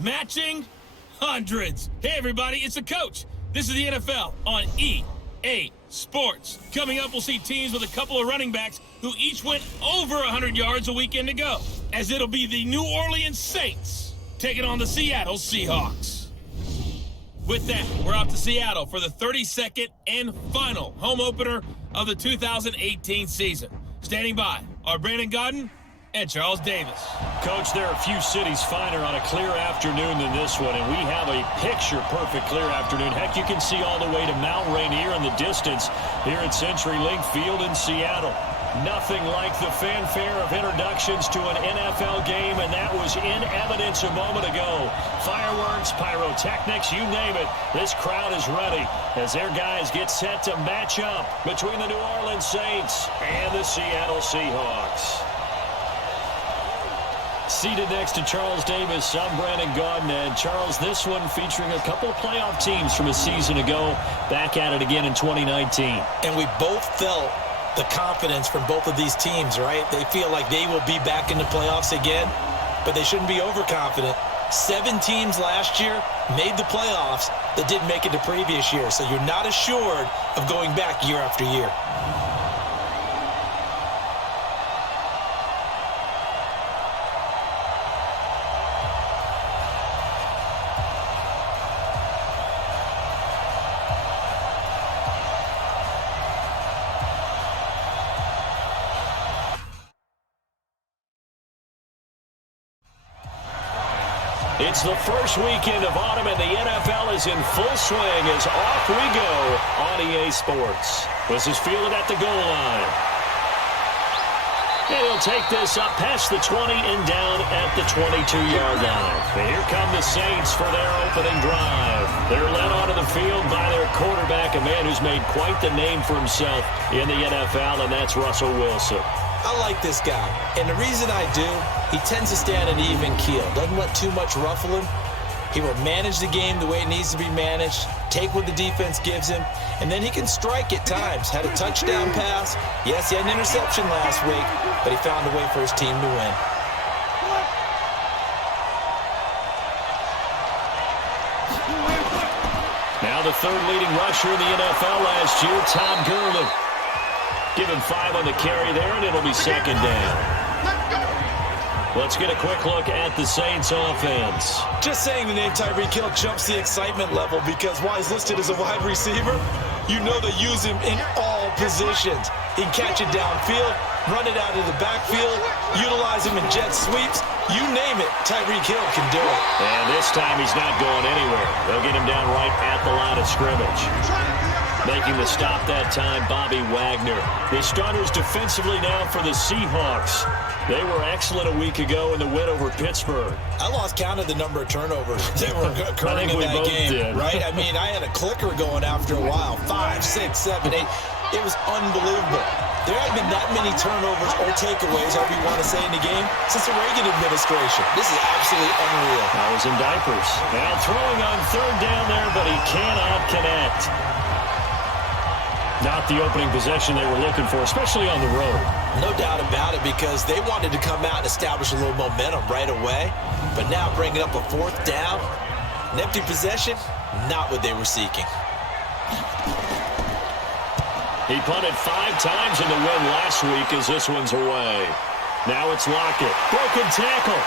matching hundreds. Hey, everybody, it's the coach. This is the NFL on EA Sports. Coming up, we'll see teams with a couple of running backs who each went over 100 yards a weekend ago, as it'll be the New Orleans Saints taking on the Seattle Seahawks. With that, we're off to Seattle for the 32nd and final home opener of the 2018 season. Standing by are Brandon Godden and Charles Davis. Coach, there are few cities finer on a clear afternoon than this one, and we have a picture-perfect clear afternoon. Heck, you can see all the way to Mount Rainier in the distance here at CenturyLink Field in Seattle. Nothing like the fanfare of introductions to an NFL game, and that was in evidence a moment ago. Fireworks, pyrotechnics, you name it. This crowd is ready as their guys get set to match up between the New Orleans Saints and the Seattle Seahawks. Seated next to Charles Davis, I'm Brandon Godden. And Charles, this one featuring a couple of playoff teams from a season ago, back at it again in 2019. And we both felt the confidence from both of these teams, right? They feel like they will be back in the playoffs again, but they shouldn't be overconfident. 7 teams last year made the playoffs that didn't make it the previous year, so you're not assured of going back year after year. It's the first weekend of autumn, and the NFL is in full swing as off we go on EA Sports. This is fielded at the goal line. And he'll take this up past the 20 and down at the 22-yard line. And here come the Saints for their opening drive. They're led onto the field by their quarterback, a man who's made quite the name for himself in the NFL, and that's Russell Wilson. I like this guy, and the reason I do, he tends to stay on an even keel. Doesn't let too much ruffle him. He will manage the game the way it needs to be managed, take what the defense gives him, and then he can strike at times. Had a touchdown pass. Yes, he had an interception last week, but he found a way for his team to win. Now the third leading rusher in the NFL last year, Todd Gurley. Give him 5 on the carry there, and it'll be second down. Let's get a quick look at the Saints offense. Just saying the name Tyreek Hill jumps the excitement level because while he's listed as a wide receiver, you know they use him in all positions. He can catch it downfield, run it out of the backfield, utilize him in jet sweeps. You name it, Tyreek Hill can do it. And this time he's not going anywhere. They'll get him down right at the line of scrimmage. Making the stop that time, Bobby Wagner. The starters defensively now for the Seahawks. They were excellent a week ago in the win over Pittsburgh. I lost count of the number of turnovers that were occurring in that game, right? I mean, I had a clicker going after a while. 5, 6, 7, 8. It was unbelievable. There haven't been that many turnovers or takeaways, however you want to say, in the game since the Reagan administration. This is absolutely unreal. I was in diapers. Now throwing on third down there, but he cannot connect. Not the opening possession they were looking for, especially on the road. No doubt about it, because they wanted to come out and establish a little momentum right away. But now bringing up a fourth down, an empty possession, not what they were seeking. He punted 5 times in the win last week as this one's away. Now it's Lockett. Broken tackle.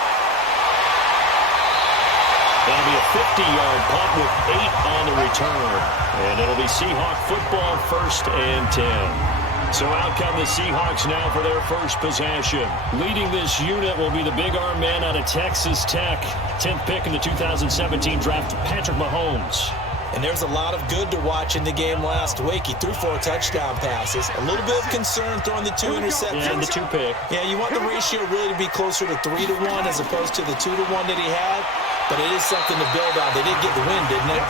That'll be a 50-yard punt with 8 on the return. And it'll be Seahawk football, 1st and 10. So out come the Seahawks now for their first possession. Leading this unit will be the big arm man out of Texas Tech. 10th pick in the 2017 draft, Patrick Mahomes. And there's a lot of good to watch in the game last week. He threw 4 touchdown passes. A little bit of concern throwing the 2 interceptions. And the 2 pick. Yeah, you want the ratio really to be closer to 3-to-1 as opposed to the 2-to-1 that he had. But it is something to build on. They did get the win, didn't they?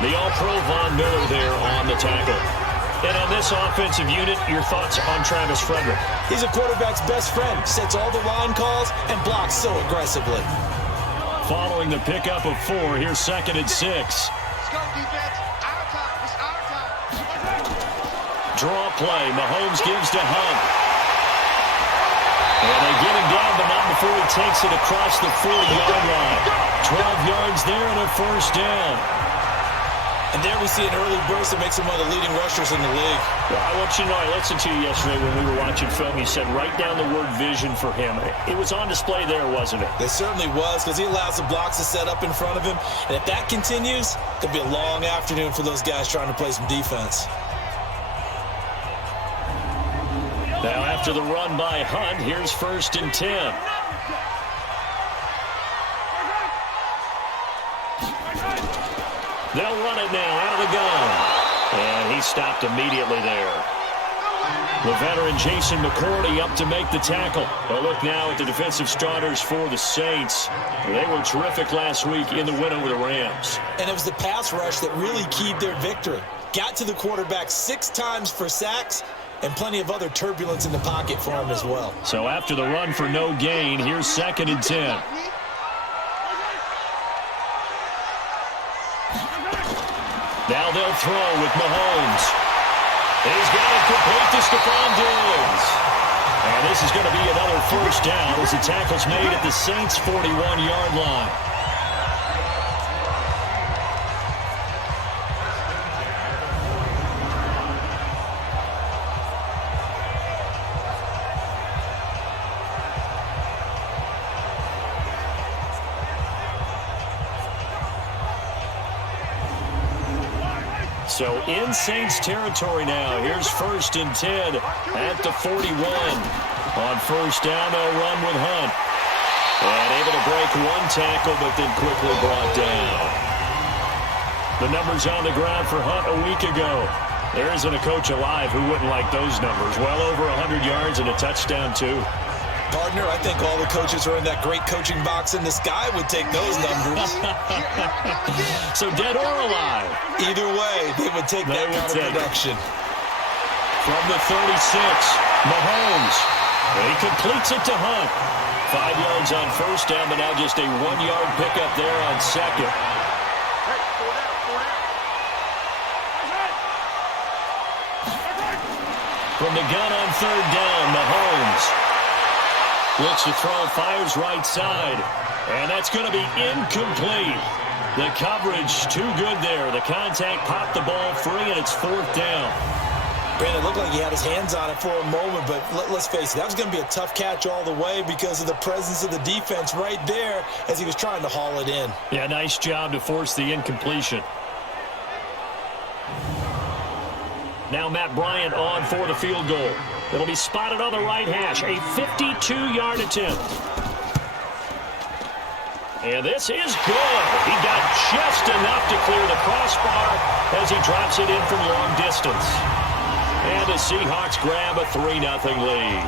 The All-Pro Von Miller there on the tackle. And on this offensive unit, your thoughts on Travis Frederick? He's a quarterback's best friend. Sets all the line calls and blocks so aggressively. Following the pickup of 4, here's 2nd and 6. Let's go, defense. Our time. It's our time. Draw play. Mahomes gives to Hunt. And they get him down, but not before he takes it across the 40-yard line. 12 yards there and a first down. And there we see an early burst that makes him one of the leading rushers in the league. Well, I want you to know, I listened to you yesterday when we were watching film. You said write down the word vision for him. It was on display there, wasn't it? It certainly was, because he allows the blocks to set up in front of him. And if that continues, it could be a long afternoon for those guys trying to play some defense. Now, after the run by Hunt, here's 1st and 10. They'll run it now out of the gun. And he stopped immediately there. The veteran Jason McCourty up to make the tackle. A look now at the defensive starters for the Saints. They were terrific last week in the win over the Rams. And it was the pass rush that really keyed their victory. Got to the quarterback 6 times for sacks, and plenty of other turbulence in the pocket for him as well. So after the run for no gain, here's 2nd and 10. Now they'll throw with Mahomes. He's got it complete to Stephon Diggs. And this is going to be another first down as the tackle's made at the Saints' 41-yard line. So in Saints territory now. Here's 1st and 10 at the 41. On first down, they'll run with Hunt. And able to break one tackle, but then quickly brought down. The numbers on the ground for Hunt a week ago. There isn't a coach alive who wouldn't like those numbers. Well over 100 yards and a touchdown, too. Partner, I think all the coaches are in that great coaching box in the sky would take those numbers. So dead or alive? Either way, they would take that kind of production. From the 36, Mahomes. He completes it to Hunt. 5 yards on first down, but now just a 1-yard pickup there on second. From the gun on third down, Mahomes looks to throw, fires right side, and that's going to be incomplete. The coverage too good there. The contact popped the ball free, and it's 4th down. Brandon, it looked like he had his hands on it for a moment, but let's face it, that was going to be a tough catch all the way because of the presence of the defense right there as he was trying to haul it in. Yeah, nice job to force the incompletion. Now Matt Bryant on for the field goal. It'll be spotted on the right hash. A 52-yard attempt. And this is good. He got just enough to clear the crossbar as he drops it in from long distance. And the Seahawks grab a 3-0 lead.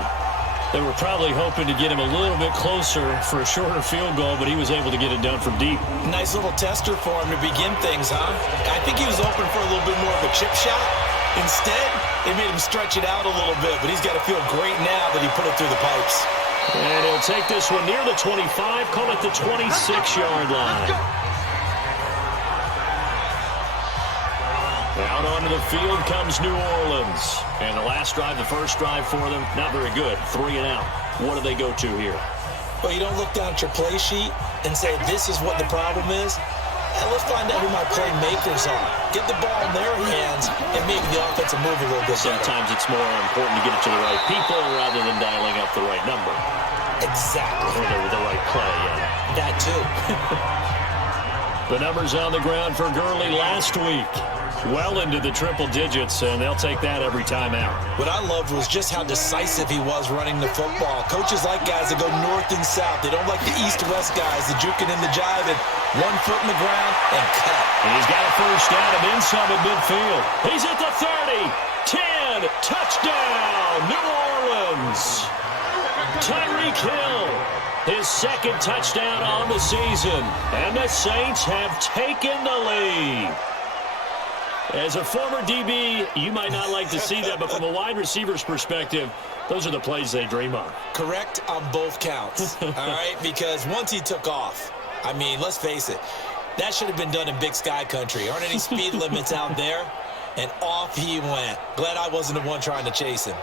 They were probably hoping to get him a little bit closer for a shorter field goal, but he was able to get it done from deep. Nice little tester for him to begin things, huh? I think he was open for a little bit more of a chip shot. Instead, they made him stretch it out a little bit, but he's got to feel great now that he put it through the pipes. And he'll take this one near the 25, call it the 26-yard line. Out onto the field comes New Orleans. And the last drive, the first drive for them, not very good. 3 and out. What do they go to here? Well, you don't look down at your play sheet and say, this is what the problem is. And let's find out who my playmakers are. Get the ball in their hands and maybe the offense will move a little bit better. Sometimes it's more important to get it to the right people rather than dialing up the right number. Exactly. Or the right play, yeah. That too. The numbers on the ground for Gurley last week. Well into the triple digits, and they'll take that every time out. What I loved was just how decisive he was running the football. Coaches like guys that go north and south. They don't like the east-west guys, the juking and the jiving. 1 foot in the ground and cut. He's got a first down and then some at midfield. He's at the 30, 10, touchdown, New Orleans. Tyreek Hill, his 2nd touchdown on the season, and the Saints have taken the lead. As a former DB, you might not like to see that, but from a wide receiver's perspective, those are the plays they dream of. Correct on both counts, all right? Because once he took off, I mean, let's face it, that should have been done in Big Sky country. Aren't any speed limits out there? And off he went. Glad I wasn't the one trying to chase him.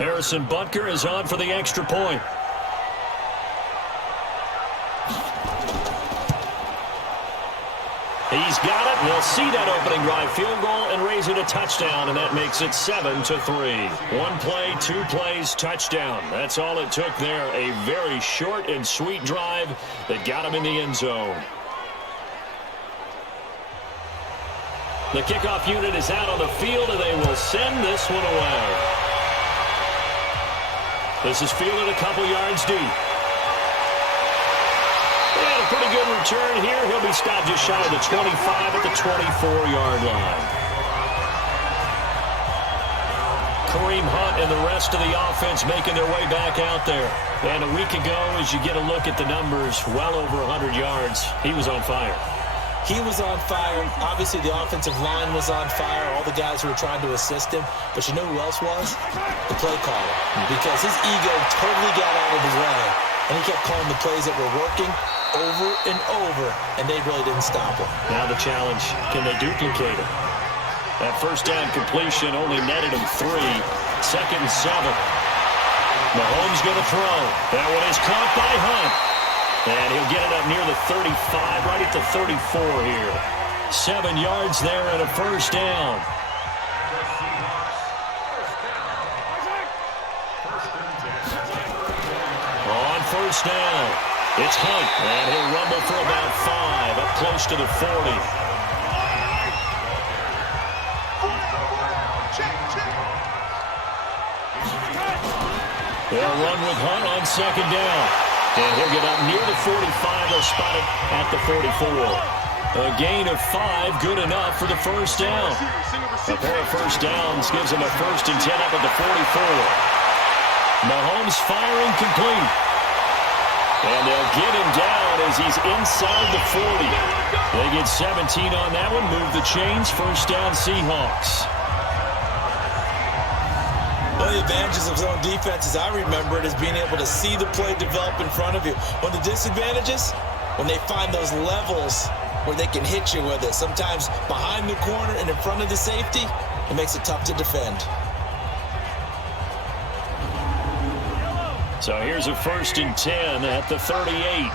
Harrison Butker is on for the extra point. He's got it, and they'll see that opening drive field goal and raise it a touchdown, and that makes it 7-3. One play, 2 plays, touchdown. That's all it took there. A very short and sweet drive that got him in the end zone. The kickoff unit is out on the field, and they will send this one away. This is fielded a couple yards deep. And a pretty good return here. He'll be stopped just shy of the 25 at the 24-yard line. Kareem Hunt and the rest of the offense making their way back out there. And a week ago, as you get a look at the numbers, well over 100 yards, he was on fire. He was on fire. Obviously, the offensive line was on fire. All the guys who were trying to assist him. But you know who else was? The play caller. Because his ego totally got out of the way. And he kept calling the plays that were working over and over. And they really didn't stop him. Now the challenge, can they duplicate it? That first down completion only netted him 3. 2nd and 7. Mahomes going to throw. That one is caught by Hunt. And he'll get it up near the 35, right at the 34 here. 7 yards there and a first down. On first down, it's Hunt, and he'll rumble for about 5, up close to the 40. They'll run with Hunt on 2nd down. And he'll get up near the 45. They'll spot it at the 44. A gain of 5, good enough for the first down. A pair of first downs gives him a 1st and 10 up at the 44. Mahomes firing complete. And they'll get him down as he's inside the 40. They get 17 on that one, move the chains, first down Seahawks. One of the advantages of zone defense, as I remember it, is being able to see the play develop in front of you. One of the disadvantages, when they find those levels where they can hit you with it. Sometimes behind the corner and in front of the safety, it makes it tough to defend. So here's a 1st and 10 at the 38.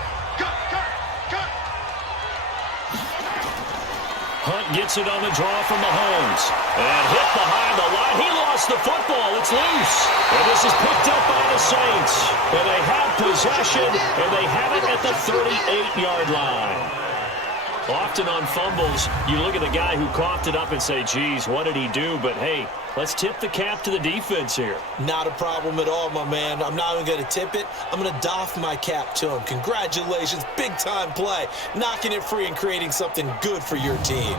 Hunt gets it on the draw from Mahomes. And hit behind the line. He lost the football. It's loose. And this is picked up by the Saints. And they have possession, and they have it at the 38-yard line. Often on fumbles, you look at the guy who coughed it up and say, geez, what did he do? But, hey, let's tip the cap to the defense here. Not a problem at all, my man. I'm not even going to tip it. I'm going to doff my cap to him. Congratulations. Big-time play. Knocking it free and creating something good for your team.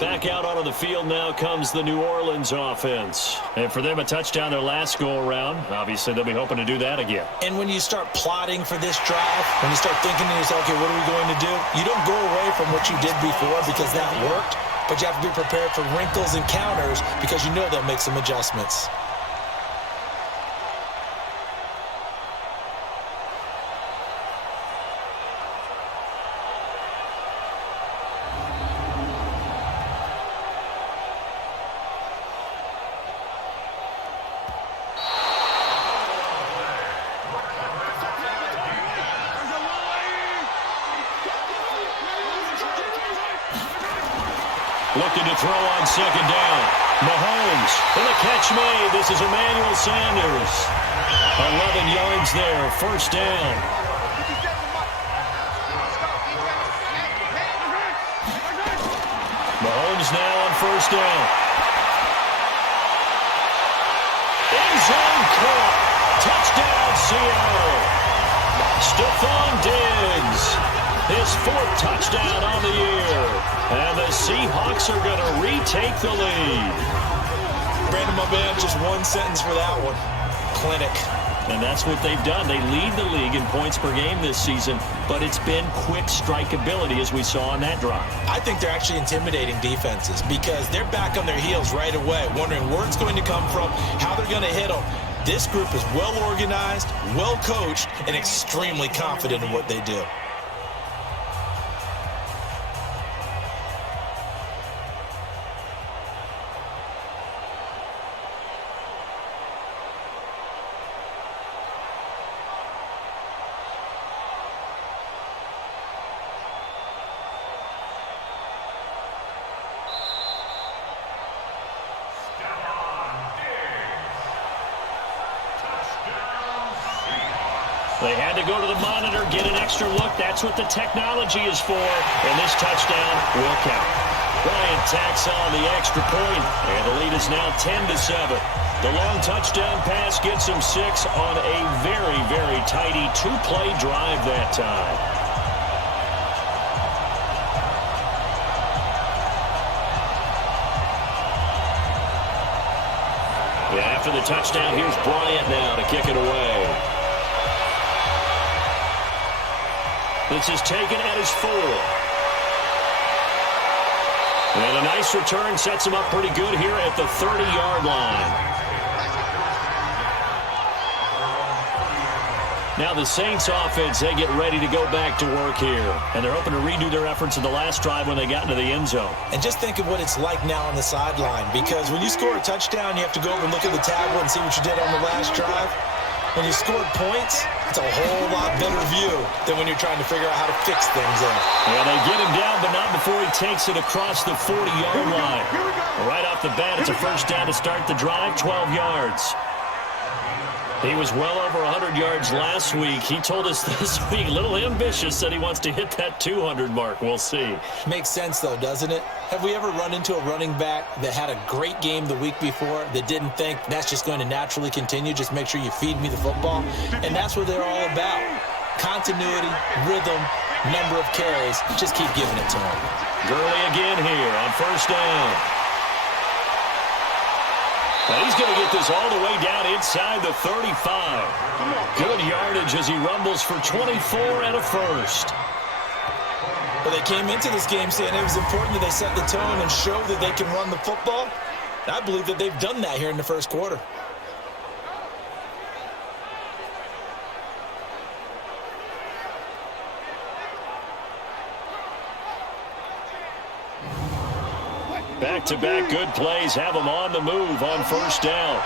Back out onto the field now comes the New Orleans offense. And for them, a touchdown their last go-around. Obviously, they'll be hoping to do that again. And when you start plotting for this drive, when you start thinking to yourself, okay, what are we going to do? You don't go away from what you did before because that worked, but you have to be prepared for wrinkles and counters because you know they'll make some adjustments. Looking to throw on 2nd down. Mahomes, and the catch made. This is Emmanuel Sanders. 11 yards there, first down. Mahomes now on first down. End zone caught. Touchdown, Seattle. Stephon Diggs. His 4th touchdown on the year. And the Seahawks are going to retake the lead. Brandon, my man, just one sentence for that one. Clinic. And that's what they've done. They lead the league in points per game this season, but it's been quick strikeability as we saw on that drive. I think they're actually intimidating defenses because they're back on their heels right away, wondering where it's going to come from, how they're going to hit them. This group is well organized, well coached, and extremely confident in what they do. They had to go to the monitor, get an extra look. That's what the technology is for. And this touchdown will count. Bryant tacks on the extra point, and the lead is now 10-7. The long touchdown pass gets him 6 on a very, very tidy two-play drive that time. Yeah, after the touchdown, here's Bryant now to kick it away. This is taken at his 4. And a nice return sets him up pretty good here at the 30-yard line. Now the Saints offense, they get ready to go back to work here. And they're hoping to redo their efforts in the last drive when they got into the end zone. And just think of what it's like now on the sideline. Because when you score a touchdown, you have to go over and look at the tablet and see what you did on the last drive. When you scored points, it's a whole lot better view than when you're trying to figure out how to fix things up. Yeah, they get him down, but not before he takes it across the 40-yard line. Right off the bat, it's a first down to start the drive, 12 yards. He was well over 100 yards last week. He told us this week, a little ambitious, said he wants to hit that 200 mark. We'll see. Makes sense, though, doesn't it? Have we ever run into a running back that had a great game the week before that didn't think that's just going to naturally continue? Just make sure you feed me the football. And that's what they're all about. Continuity, rhythm, number of carries. Just keep giving it to him. Gurley again here on first down. Now he's going to get this all the way down inside the 35. Good yardage as he rumbles for 24 and a first. Well, they came into this game saying it was important that they set the tone and show that they can run the football. And I believe that they've done that here in the first quarter. Back-to-back good plays have them on the move on first down.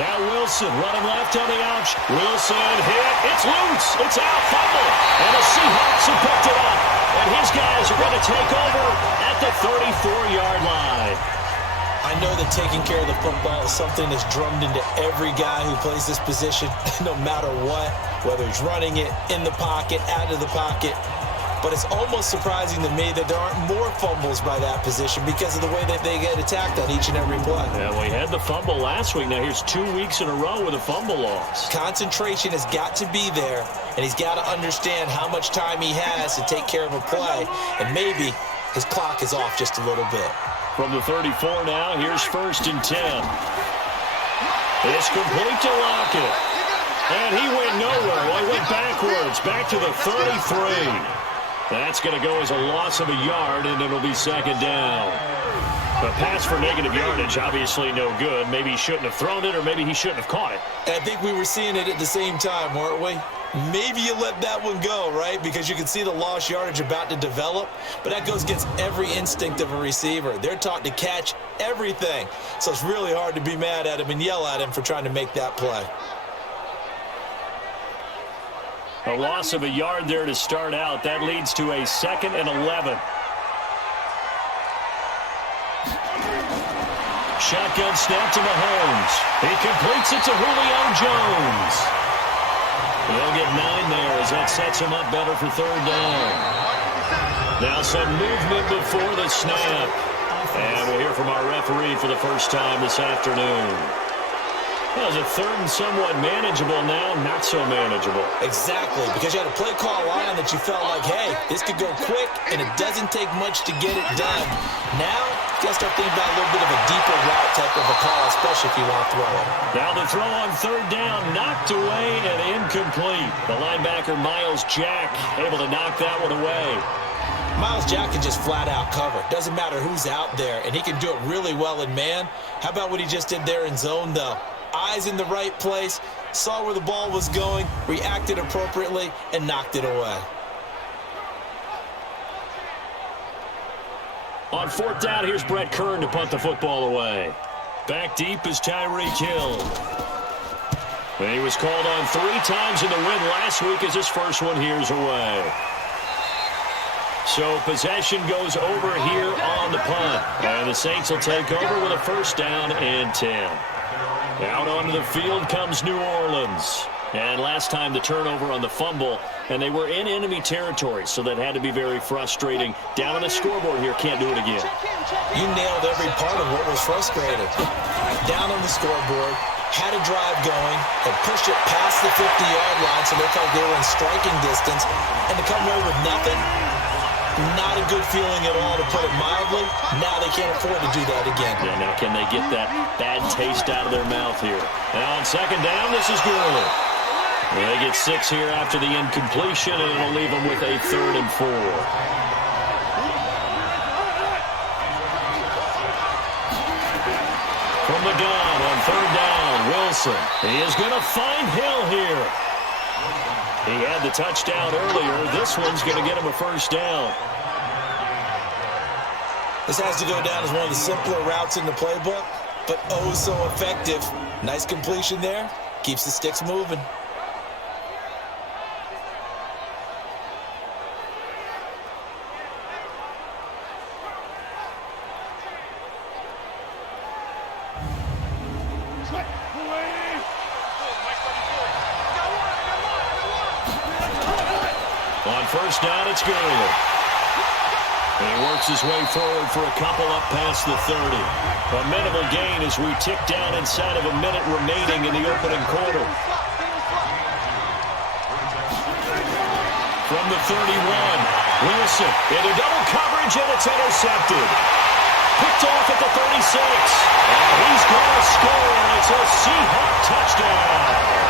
Now Wilson running left on the ouch. Wilson hit. It's loose. It's out. Fumble. And the Seahawks have picked it up. And his guys are going to take over at the 34-yard line. I know that taking care of the football is something that's drummed into every guy who plays this position, no matter what, whether he's running it, in the pocket, out of the pocket. But it's almost surprising to me that there aren't more fumbles by that position because of the way that they get attacked on each and every play. Yeah, we had the fumble last week. Now here's 2 weeks in a row with a fumble loss. Concentration has got to be there, and he's got to understand how much time he has to take care of a play, and maybe his clock is off just a little bit. From the 34 now, here's first and 10. It's complete to Lockett. And he went nowhere. Well, he went backwards, back to the 33. That's going to go as a loss of a yard, and it'll be second down. A pass for negative yardage, obviously no good. Maybe he shouldn't have thrown it, or maybe he shouldn't have caught it. And I think we were seeing it at the same time, weren't we? Maybe you let that one go, right? Because you can see the lost yardage about to develop. But that goes against every instinct of a receiver. They're taught to catch everything. So it's really hard to be mad at him and yell at him for trying to make that play. A loss of a yard there to start out. That leads to a 2nd and 11. Shotgun snap to Mahomes. He completes it to Julio Jones. They'll get 9 there as that sets him up better for third down. Now some movement before the snap. And we'll hear from our referee for the first time this afternoon. Well, is it third and somewhat manageable now? Not so manageable. Exactly, because you had a play call on that you felt like, hey, this could go quick, and it doesn't take much to get it done. Now, you got to start thinking about a little bit of a deeper route type of a call, especially if you want to throw it. Now the throw on third down, knocked away and incomplete. The linebacker, Miles Jack, able to knock that one away. Miles Jack can just flat out cover. Doesn't matter who's out there, and he can do it really well in man. How about what he just did there in zone, though? Eyes in the right place, saw where the ball was going, reacted appropriately, and knocked it away. On fourth down, here's Brett Kern to punt the football away. Back deep is Tyreek Hill. And he was called on 3 times in the win last week as his first one here's away. So possession goes over here on the punt. And the Saints will take over with a first down and 10. Out onto the field comes New Orleans. And last time the turnover on the fumble, and they were in enemy territory, so that had to be very frustrating. Down on the scoreboard here, can't do it again. You nailed every part of what was frustrating. Down on the scoreboard, had a drive going, and pushed it past the 50-yard line, so they felt they were in striking distance, and to come away with nothing, not a good feeling at all, to put it mildly. Now they can't afford to do that again. Yeah, now can they get that bad taste out of their mouth here? Now on second down, this is Gurley. They get 6 here after the incompletion, and it'll leave them with a 3rd and 4. From the gun on 3rd down, Wilson. He is going to find Hill here. He had the touchdown earlier. This one's going to get him a 1st down. This has to go down as one of the simpler routes in the playbook, but oh so effective. Nice completion there. Keeps the sticks moving. On 1st down, it's Gurley. He works his way forward for a couple up past the 30. A minimal gain as we tick down inside of a minute remaining in the opening quarter. From the 31, Wilson into double coverage, and it's intercepted. Picked off at the 36. And he's going to score. It's a Seahawks touchdown.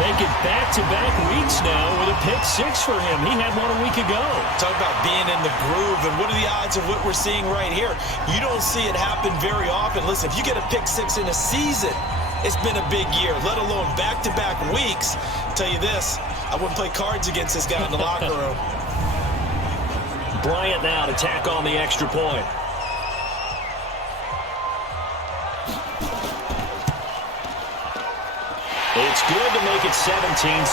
Make it back-to-back weeks now with a pick 6 for him. He had one a week ago. Talk about being in the groove, and what are the odds of what we're seeing right here? You don't see it happen very often. Listen, if you get a pick 6 in a season, it's been a big year, let alone back-to-back weeks. I'll tell you this, I wouldn't play cards against this guy in the locker room. Bryant now to tack on the extra point. It's good to make it 17-7.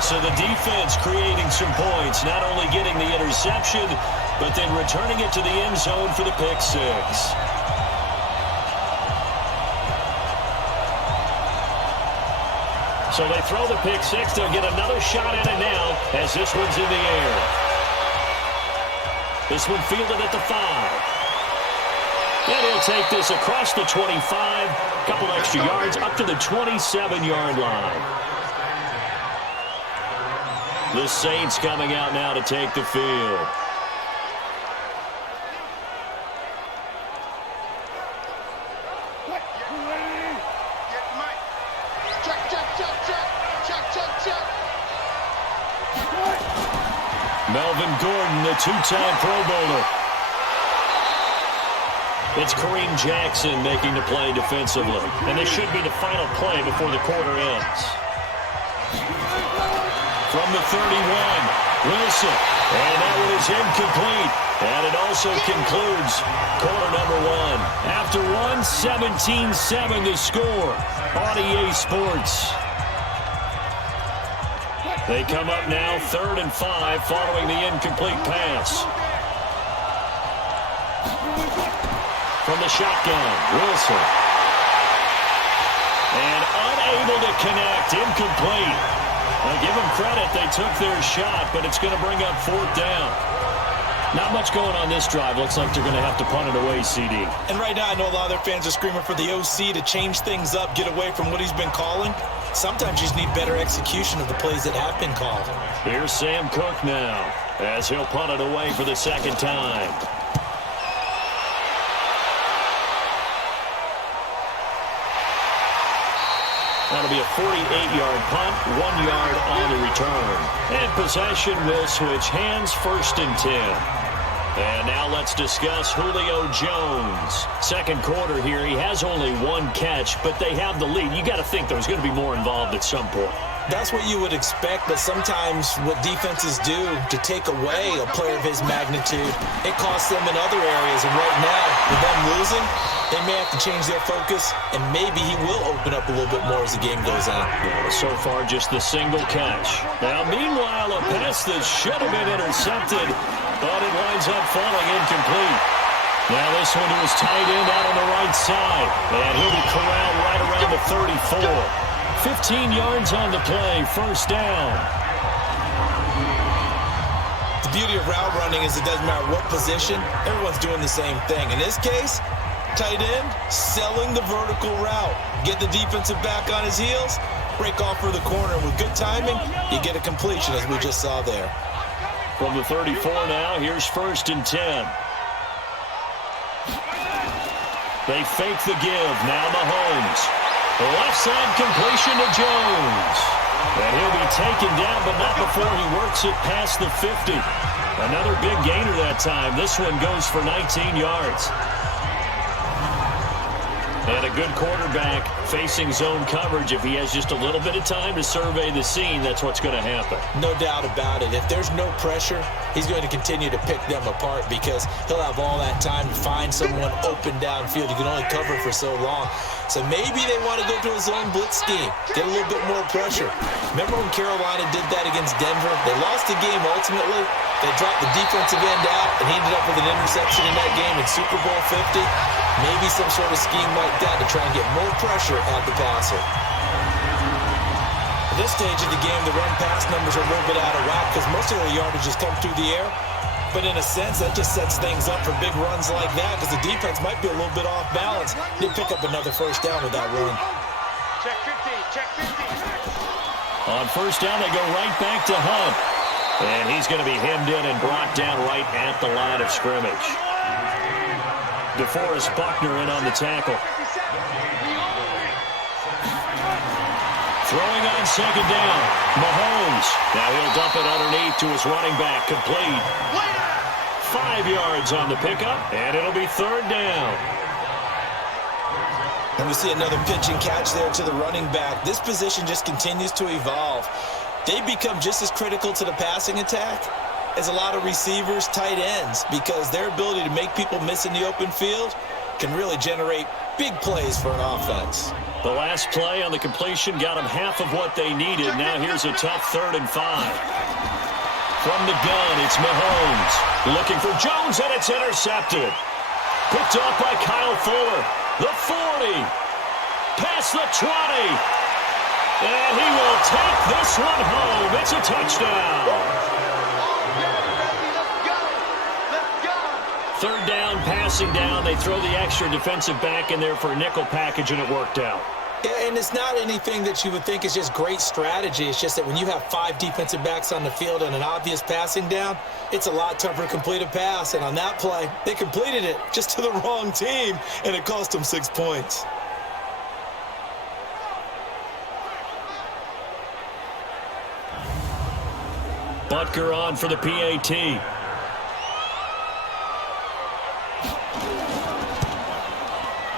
So the defense creating some points, not only getting the interception, but then returning it to the end zone for the pick 6. So they throw the pick 6. They'll get another shot at it now as this one's in the air. This one fielded at the 5. And he'll take this across the 25, a couple extra yards, up to the 27-yard line. The Saints coming out now to take the field. Melvin Gordon, the 2-time Pro Bowler. It's Kareem Jackson making the play defensively. And this should be the final play before the quarter ends. From the 31, Wilson. And that one is incomplete. And it also concludes quarter number 1. After 1, 17-7 the score on EA Sports. They come up now 3rd and 5 following the incomplete pass. From the shotgun, Wilson. And unable to connect, incomplete. Now give them credit, they took their shot, but it's going to bring up 4th down. Not much going on this drive. Looks like they're going to have to punt it away, CD. And right now I know a lot of their fans are screaming for the OC to change things up, get away from what he's been calling. Sometimes you just need better execution of the plays that have been called. Here's Sam Cook now as he'll punt it away for the 2nd time. That'll be a 48-yard punt, 1 yard on the return. And possession will switch hands, 1st and 10. And now let's discuss Julio Jones. Second quarter here, he has only 1 catch, but they have the lead. You got to think there's going to be more involved at some point. That's what you would expect, but sometimes what defenses do to take away a player of his magnitude, it costs them in other areas. And right now, with them losing, they may have to change their focus, and maybe he will open up a little bit more as the game goes on. So far, just the single catch. Now, meanwhile, a pass that should have been intercepted, but it winds up falling incomplete. Now this one to his tight end out on the right side, and he'll be corralled right around the 34. 15 yards on the play, first down. The beauty of route running is it doesn't matter what position, everyone's doing the same thing. In this case, tight end, selling the vertical route. Get the defensive back on his heels, break off for the corner. With good timing, you get a completion, as we just saw there. From the 34 now, here's 1st and 10. They fake the give. Now Mahomes. The left side completion to Jones. And he'll be taken down, but not before he works it past the 50. Another big gainer that time. This one goes for 19 yards. And a good quarterback facing zone coverage. If he has just a little bit of time to survey the scene, that's what's going to happen. No doubt about it. If there's no pressure, he's going to continue to pick them apart because he'll have all that time to find someone open downfield. You can only cover for so long. So maybe they want to go to a zone blitz scheme, get a little bit more pressure. Remember when Carolina did that against Denver? They lost the game ultimately. They dropped the defensive end out, and he ended up with an interception in that game in Super Bowl 50. Maybe some sort of scheme like that to try and get more pressure at the passer. At this stage of the game, the run-pass numbers are a little bit out of whack because most of their yardage has come through the air. But in a sense, that just sets things up for big runs like that because the defense might be a little bit off balance. They pick up another first down with that run. Check 50, check 50. On first down, they go right back to Hunt. And he's going to be hemmed in and brought down right at the line of scrimmage. DeForest Buckner in on the tackle. Throwing on second down. Mahomes. Now he'll dump it underneath to his running back. Complete. 5 yards on the pickup, and it'll be 3rd down. And we see another pitch and catch there to the running back. This position just continues to evolve. They become just as critical to the passing attack as a lot of receivers, tight ends, because their ability to make people miss in the open field can really generate big plays for an offense. The last play on the completion got them half of what they needed. Now here's a tough 3rd and 5. From the gun, it's Mahomes. Looking for Jones, and it's intercepted. Picked off by Kyle Fuller. The 40. Past the 20. And he will take this one home. It's a touchdown. Third down, passing down. They throw the extra defensive back in there for a nickel package, and it worked out. Yeah, and it's not anything that you would think is just great strategy. It's just that when you have 5 defensive backs on the field and an obvious passing down, it's a lot tougher to complete a pass. And on that play, they completed it just to the wrong team, and it cost them 6 points. Butker on for the PAT.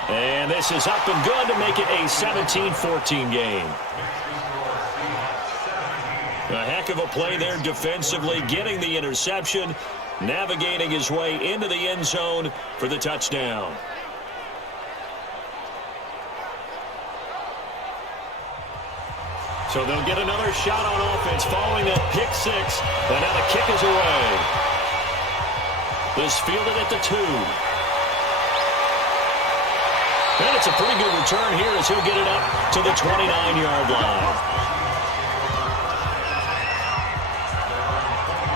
And this is up and good to make it a 17-14 game. A heck of a play there defensively, getting the interception, navigating his way into the end zone for the touchdown. So they'll get another shot on offense following that pick 6. And now the kick is away. This fielded at the 2. And it's a pretty good return here as he'll get it up to the 29-yard line.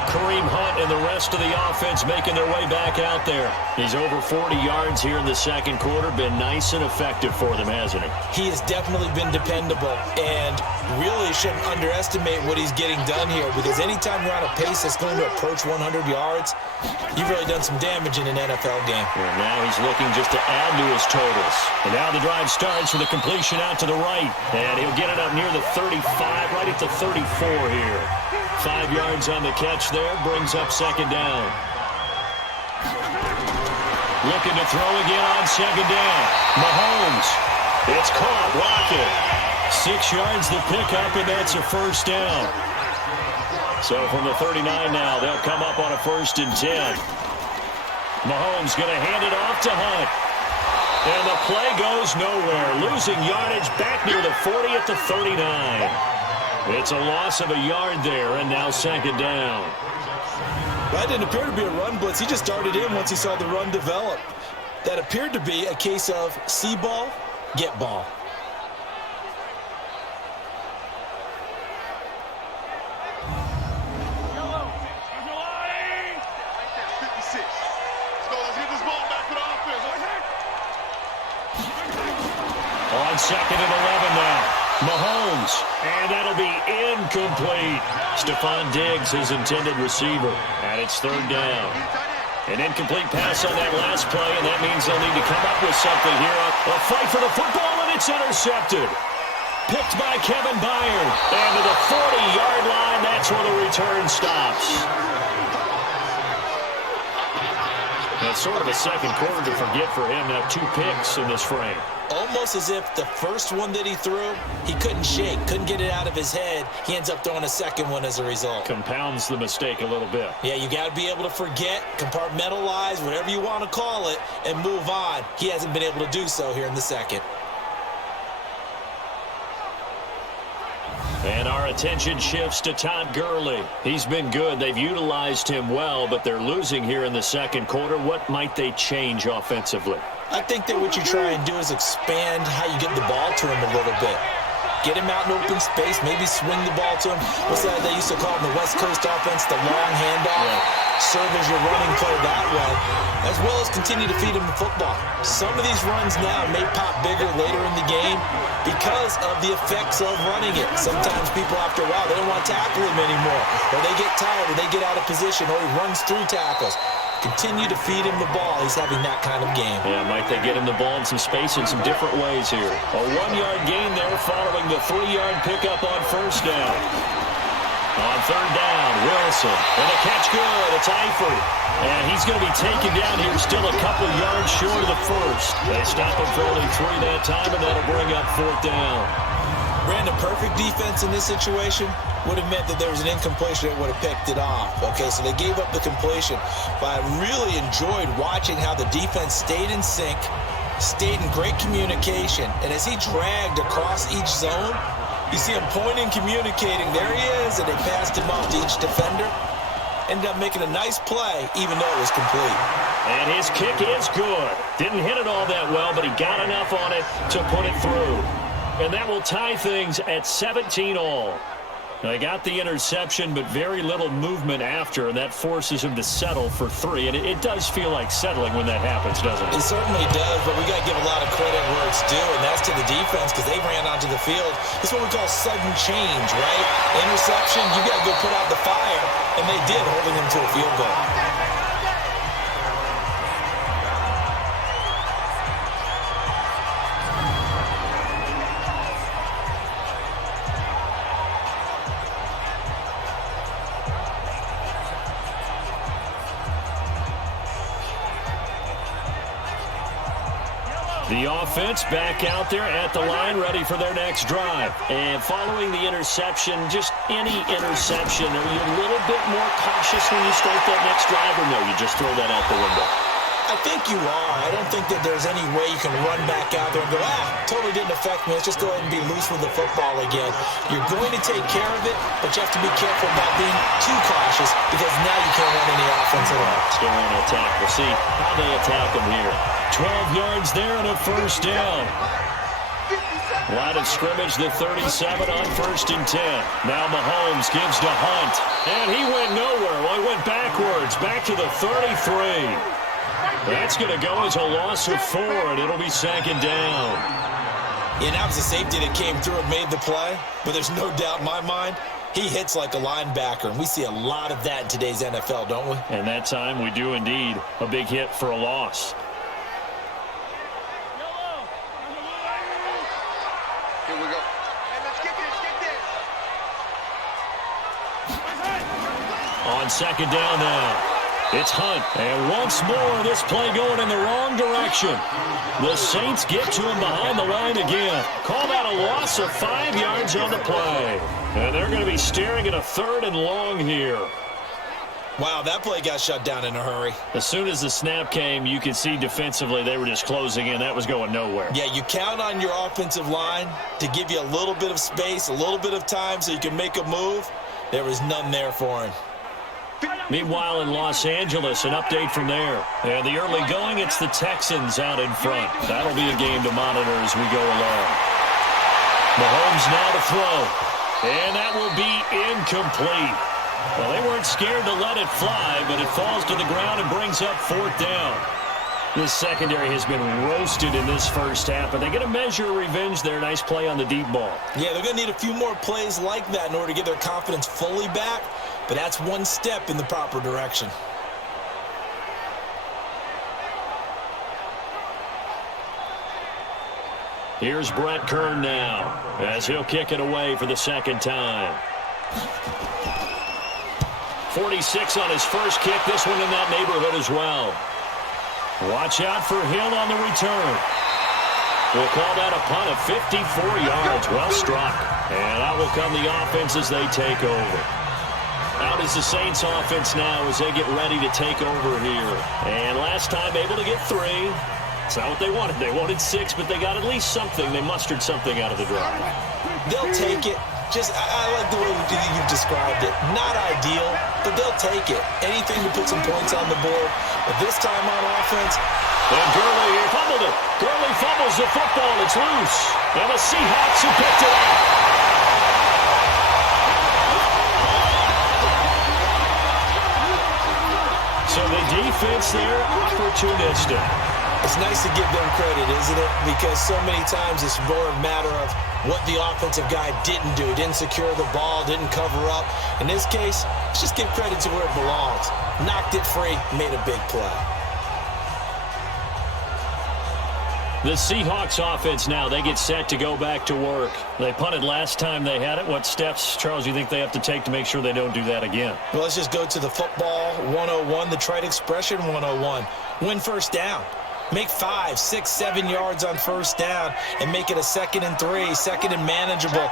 Kareem Hunt and the rest of the offense making their way back out there. He's over 40 yards here in the second quarter. Been nice and effective for them, hasn't he? He has definitely been dependable and really shouldn't underestimate what he's getting done here because anytime you're on a pace that's going to approach 100 yards, you've really done some damage in an NFL game. And now he's looking just to add to his totals. And now the drive starts with a completion out to the right. And he'll get it up near the 35, right at the 34 here. 5 yards on the catch there, brings up second down. Looking to throw again on second down. Mahomes. It's caught. Rocket. 6 yards the pickup, and that's a first down. So from the 39 now, they'll come up on a 1st and 10. Mahomes going to hand it off to Hunt. And the play goes nowhere. Losing yardage back near the 40 at the 39. It's a loss of a yard there, and now 2nd down. That didn't appear to be a run blitz. He just darted in once he saw the run develop. That appeared to be a case of see ball, get ball. On 2nd and 11 now. Mahomes, and that'll be incomplete. Stephon Diggs, his intended receiver, and it's 3rd down. An incomplete pass on that last play, and that means they'll need to come up with something here. A fight for the football, and it's intercepted. Picked by Kevin Byard. And to the 40-yard line, that's where the return stops. That's sort of a second quarter to forget for him. Now 2 picks in this frame. Almost as if the first one that he threw, he couldn't shake, couldn't get it out of his head. He ends up throwing a second one as a result. Compounds the mistake a little bit. Yeah, you got to be able to forget, compartmentalize, whatever you want to call it, and move on. He hasn't been able to do so here in the second. And our attention shifts to Todd Gurley. He's been good. They've utilized him well, but they're losing here in the second quarter. What might they change offensively? I think that what you try and do is expand how you get the ball to him a little bit. Get him out in open space, maybe swing the ball to him. What's that they used to call in the West Coast offense, the long handoff? Yeah. Serve as your running play that way, as well as continue to feed him the football. Some of these runs now may pop bigger later in the game because of the effects of running it. Sometimes people, after a while, they don't want to tackle him anymore, or they get tired, or they get out of position, or he runs through tackles. Continue to feed him the ball. He's having that kind of game. Yeah, might they get him the ball in some space in some different ways here. A 1-yard gain there following the 3-yard pickup on 1st down. On 3rd down, Wilson. And a catch good. It's Eifert. And he's going to be taken down here, still a couple yards short of the first. They stop him for only 3 that time, and that'll bring up 4th down. Brandon, perfect defense in this situation would have meant that there was an incompletion that would have picked it off. Okay, so they gave up the completion. But I really enjoyed watching how the defense stayed in sync, stayed in great communication. And as he dragged across each zone, you see him pointing, communicating. There he is, and they passed him off to each defender. Ended up making a nice play, even though it was complete. And his kick is good. Didn't hit it all that well, but he got enough on it to put it through. And that will tie things at 17 all. They got the interception, but very little movement after, and that forces him to settle for 3. And it does feel like settling when that happens, doesn't it? It certainly does, but we got to give a lot of credit where it's due, and that's to the defense because they ran onto the field. This is what we call sudden change, right? Interception, you got to go put out the fire, and they did, holding them to a field goal. The offense back out there at the line, ready for their next drive. And following the interception, just any interception, are you a little bit more cautious when you start that next drive, or no, you just throw that out the window? I think you are. I don't think that there's any way you can run back out there and go, totally didn't affect me. Let's just go ahead and be loose with the football again. You're going to take care of it, but you have to be careful about being too cautious because now you can't run any offense at all. Still want to attack. We'll see how they attack them here. 12 yards there and a first down. Line of scrimmage, the 37 on 1st and 10. Now Mahomes gives to Hunt. And he went nowhere. Well, he went backwards, back to the 33. That's going to go as a loss of 4, and it'll be 2nd down. Yeah, that was a safety that came through and made the play, but there's no doubt in my mind, he hits like a linebacker, and we see a lot of that in today's NFL, don't we? And that time we do indeed. A big hit for a loss. Here we go. Hey, let's get this, On 2nd down now. It's Hunt. And once more, this play going in the wrong direction. The Saints get to him behind the line again. Call that a loss of 5 yards on the play. And they're going to be staring at a 3rd and long here. Wow, that play got shut down in a hurry. As soon as the snap came, you could see defensively they were just closing in. That was going nowhere. Yeah, you count on your offensive line to give you a little bit of space, a little bit of time so you can make a move. There was none there for him. Meanwhile, in Los Angeles, an update from there. And the early going, it's the Texans out in front. That'll be a game to monitor as we go along. Mahomes now to throw. And that will be incomplete. Well, they weren't scared to let it fly, but it falls to the ground and brings up 4th down. This secondary has been roasted in this first half, but they're going to measure revenge there. Nice play on the deep ball. Yeah, they're going to need a few more plays like that in order to get their confidence fully back, but that's one step in the proper direction. Here's Brett Kern now as he'll kick it away for the second time. 46 on his first kick. This one in that neighborhood as well. Watch out for Hill on the return. We'll call that a punt of 54 yards. Well struck. And out will come the offense as they take over. Out is the Saints offense now as they get ready to take over here. And last time able to get 3. It's not what they wanted. They wanted 6, but they got at least something. They mustered something out of the drive. They'll take it. I like the way you've described it. Not ideal, but they'll take it. Anything to put some points on the board. But this time on offense. And Gurley here fumbled it. Gurley fumbles the football. It's loose. And the Seahawks who picked it up. So the defense there, opportunistic. It's nice to give them credit, isn't it? Because so many times it's more a matter of what the offensive guy didn't do. Didn't secure the ball, didn't cover up. In this case, let's just give credit to where it belongs. Knocked it free, made a big play. The Seahawks offense now, they get set to go back to work. They punted last time they had it. What steps, Charles, you think they have to take to make sure they don't do that again? Well, let's just go to the football 101, the trite expression 101. Win first down. Make 5, 6, 7 yards on first down and make it a 2nd and 3, 2nd and manageable.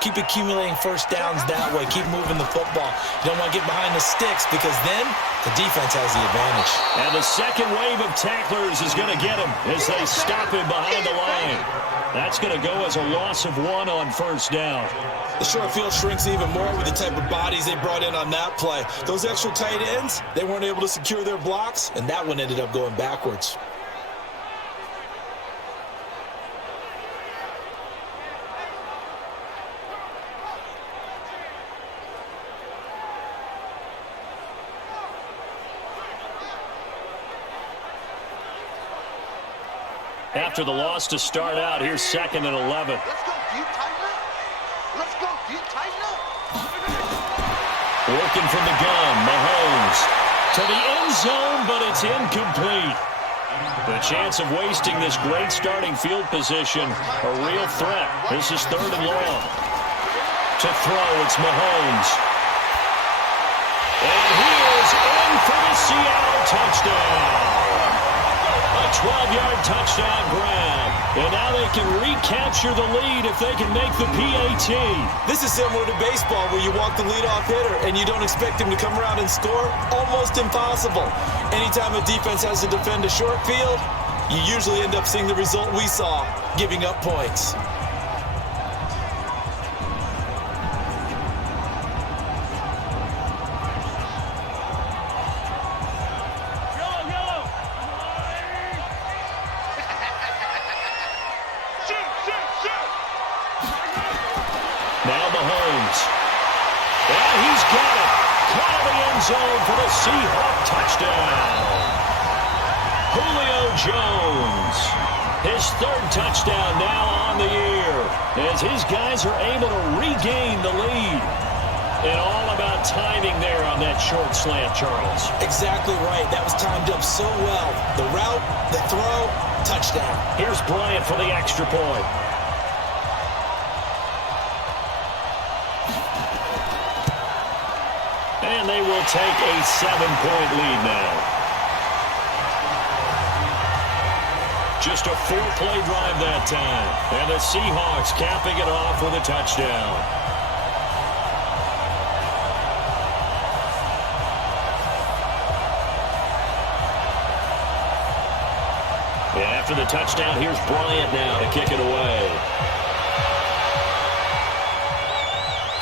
Keep accumulating first downs that way. Keep moving the football. You don't want to get behind the sticks because then the defense has the advantage. And the second wave of tacklers is going to get him as they stop him behind the line. That's going to go as a loss of 1 on first down. The short field shrinks even more with the type of bodies they brought in on that play. Those extra tight ends, they weren't able to secure their blocks, and that one ended up going backwards. After the loss to start out, here's 2nd and 11. Let's go, you tighten up. Let's go, you tighten up. Working from the gun, Mahomes to the end zone, but it's incomplete. The chance of wasting this great starting field position, a real threat. This is 3rd and long. To throw, it's Mahomes. And he is in for the Seattle touchdown. A 12-yard touchdown grab. And now they can recapture the lead if they can make the PAT. This is similar to baseball where you walk the leadoff hitter and you don't expect him to come around and score. Almost impossible. Anytime a defense has to defend a short field, you usually end up seeing the result we saw, giving up points. Zone for the Seahawks touchdown. Julio Jones, his 3rd touchdown now on the year as his guys are able to regain the lead. And all about timing there on that short slant, Charles. Exactly right. That was timed up so well. The route, the throw, touchdown. Here's Bryant for the extra point. And they they will take a 7-point lead now. Just a 4-play drive that time. And the Seahawks capping it off with a touchdown. After the touchdown, here's Bryant now to kick it away.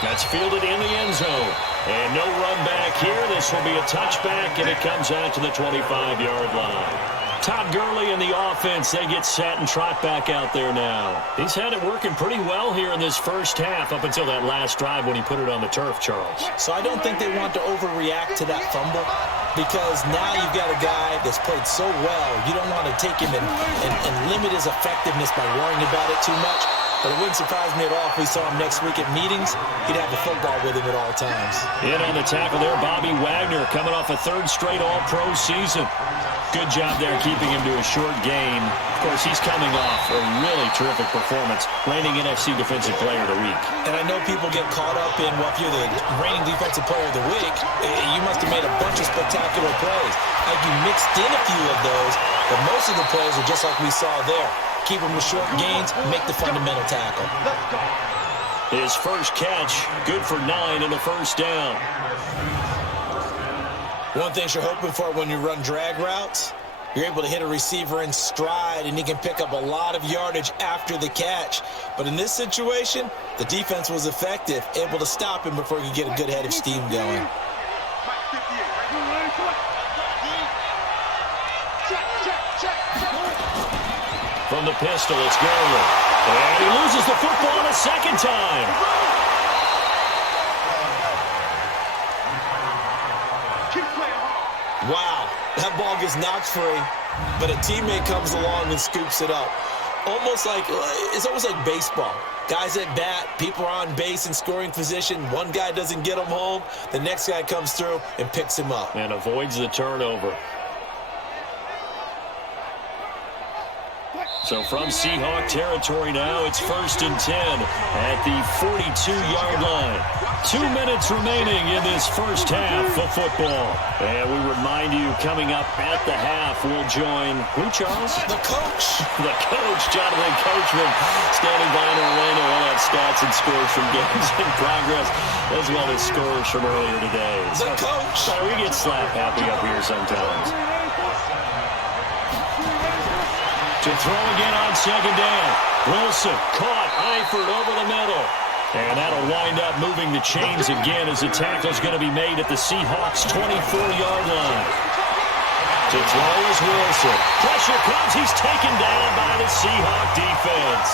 That's fielded in the end zone. And no run back here. This will be a touchback, and it comes out to the 25-yard line. Todd Gurley and the offense, they get set and trot back out there now. He's had it working pretty well here in this first half up until that last drive when he put it on the turf, Charles. So I don't think they want to overreact to that fumble because now you've got a guy that's played so well. You don't want to take him and limit his effectiveness by worrying about it too much. But it wouldn't surprise me at all if we saw him next week at meetings. He'd have the football with him at all times. In on the tackle there, Bobby Wagner coming off a third straight All-Pro season. Good job there keeping him to a short gain. Of course, he's coming off a really terrific performance, reigning NFC Defensive Player of the Week. And I know people get caught up in, well, if you're the reigning Defensive Player of the Week, you must have made a bunch of spectacular plays. Like you mixed in a few of those, but most of the plays are just like we saw there. Keep them with short gains, make the fundamental tackle. His first catch, good for 9 and a first down. One thing you're hoping for when you run drag routes, you're able to hit a receiver in stride, and he can pick up a lot of yardage after the catch. But in this situation, the defense was effective, able to stop him before he could get a good head of steam going. From the pistol, it's Gurley. And he loses the football a second time. Wow, that ball gets knocked free, but a teammate comes along and scoops it up. It's almost like baseball. Guys at bat, people are on base in scoring position. One guy doesn't get him home. The next guy comes through and picks him up. And avoids the turnover. So from Seahawk territory now, it's 1st and 10 at the 42-yard line. 2 minutes remaining in this first half of football. And we remind you, coming up at the half, we'll join, who, Charles? The coach. The coach, Jonathan Coachman, standing by in Orlando. We'll have stats and scores from games in progress, as well as scores from earlier today. The coach. We get slap happy up here sometimes. To throw again on second down. Wilson caught Eifert over the middle. And that'll wind up moving the chains again as the tackle's going to be made at the Seahawks' 24-yard line. To throw is Wilson. Pressure comes. He's taken down by the Seahawk defense.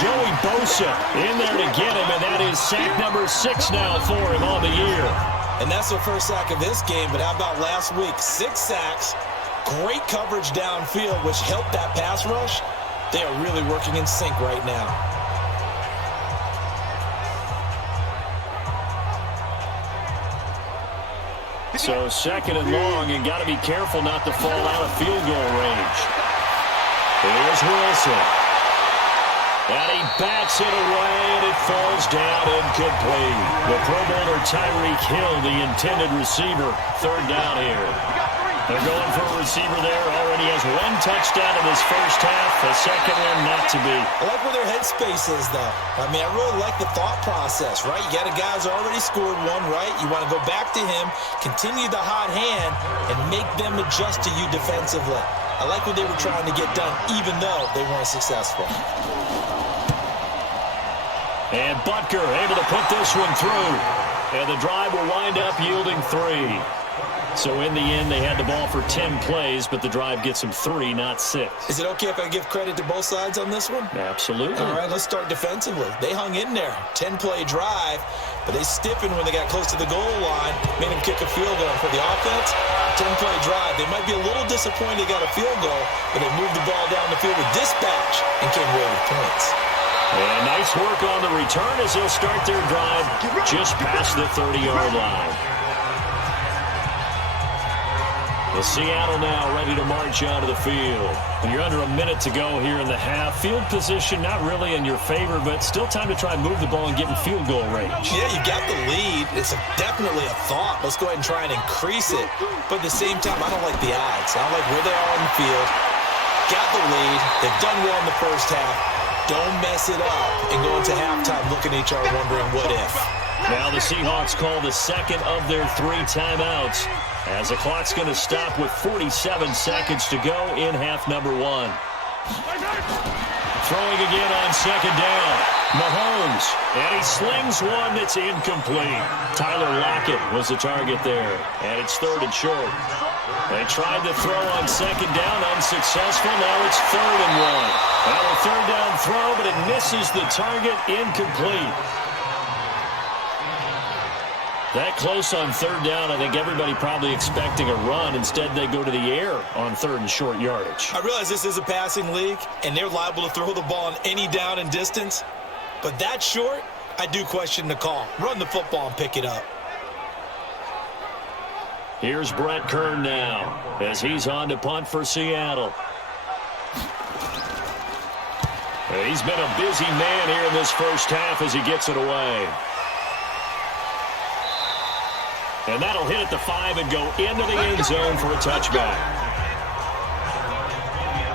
Joey Bosa in there to get him, and that is sack number 6 now for him on the year. And that's their first sack of this game, but how about last week? 6 sacks. Great coverage downfield, which helped that pass rush. They are really working in sync right now. So 2nd and long, and got to be careful not to fall out of field goal range. Here's Wilson. And he bats it away, and it falls down incomplete. The Pro Bowler Tyreek Hill, the intended receiver, 3rd down here. They're going for a receiver there. Already has 1 touchdown in this first half. A second one not to be. I like where their headspace is, though. I mean, I really like the thought process, right? You got a guy who's already scored 1, right? You want to go back to him, continue the hot hand, and make them adjust to you defensively. I like what they were trying to get done, even though they weren't successful. And Butker able to put this one through. And the drive will wind up yielding 3. So in the end, they had the ball for 10 plays, but the drive gets them 3, not 6. Is it okay if I give credit to both sides on this one? Absolutely. All right, let's start defensively. They hung in there. 10-play drive, but they stiffened when they got close to the goal line, made them kick a field goal. For the offense, 10-play drive. They might be a little disappointed they got a field goal, but they moved the ball down the field with dispatch and came away with points. And nice work on the return as they'll start their drive just past the 30-yard line. The Seattle now ready to march onto the field. And you're under a minute to go here in the half. Field position not really in your favor, but still time to try and move the ball and get in field goal range. Yeah, you got the lead. It's definitely a thought. Let's go ahead and try and increase it. But at the same time, I don't like the odds. I don't like where they are on the field. Got the lead. They've done well in the first half. Don't mess it up and go into halftime looking at each other wondering what if. Now the Seahawks call the second of their 3 timeouts as the clock's going to stop with 47 seconds to go in half number 1. Throwing again on second down. Mahomes, and he slings one that's incomplete. Tyler Lockett was the target there, and it's 3rd and short. They tried to throw on second down, unsuccessful. Now it's 3rd and 1. Well, a 3rd down throw, but it misses the target, incomplete. That close on 3rd down, I think everybody probably expecting a run. Instead, they go to the air on 3rd and short yardage. I realize this is a passing league, and they're liable to throw the ball on any down and distance. But that short, I do question the call. Run the football and pick it up. Here's Brett Kern now as he's on to punt for Seattle. He's been a busy man here in this first half as he gets it away. And that'll hit at the 5 and go into the end zone for a touchback.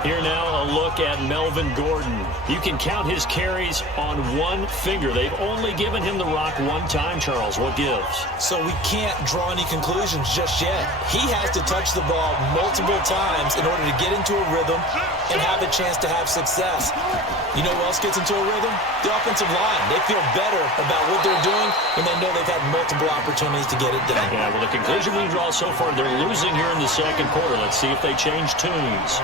Here now, a look at Melvin Gordon. You can count his carries on one finger. They've only given him the rock one time, Charles. What gives? So we can't draw any conclusions just yet. He has to touch the ball multiple times in order to get into a rhythm and have a chance to have success. You know who else gets into a rhythm? The offensive line. They feel better about what they're doing when they know they've had multiple opportunities to get it done. Yeah, well, the conclusion we draw so far, they're losing here in the second quarter. Let's see if they change tunes.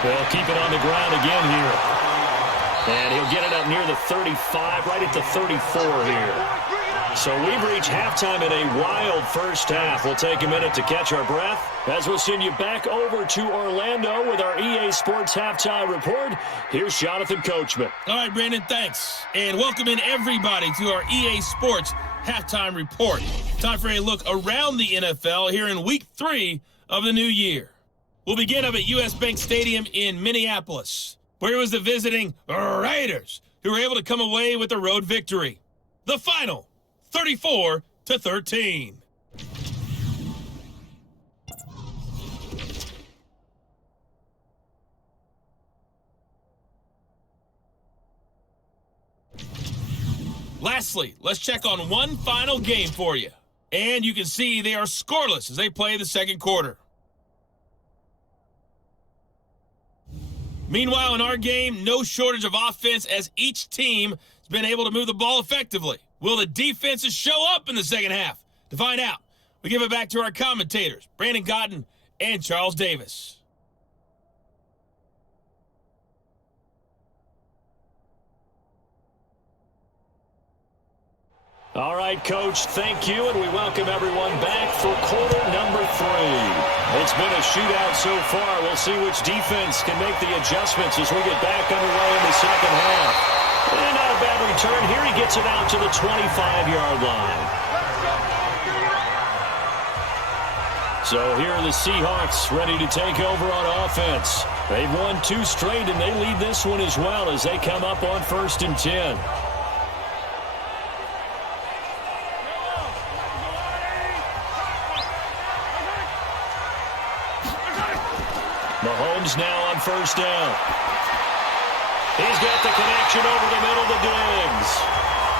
They'll keep it on the ground again here. And he'll get it up near the 35, right at the 34 here. So we've reached halftime in a wild first half. We'll take a minute to catch our breath as we'll send you back over to Orlando with our EA Sports Halftime Report. Here's Jonathan Coachman. All right, Brandon, thanks. And welcome in everybody to our EA Sports Halftime Report. Time for a look around the NFL here in Week 3 of the new year. We'll begin up at U.S. Bank Stadium in Minneapolis, where it was the visiting Raiders who were able to come away with a road victory. The final, 34-13. Lastly, let's check on one final game for you. And you can see they are scoreless as they play the second quarter. Meanwhile, in our game, no shortage of offense as each team has been able to move the ball effectively. Will the defenses show up in the second half? To find out, we give it back to our commentators, Brandon Cotton and Charles Davis. All right, Coach, thank you, and we welcome everyone back for quarter number 3. It's been a shootout so far. We'll see which defense can make the adjustments as we get back underway in the second half. And not a bad return here. He gets it out to the 25-yard line. So here are the Seahawks ready to take over on offense. They've won 2 straight, and they lead this one as well as they come up on 1st and 10. Mahomes now on 1st down. He's got the connection over the middle to Diggs.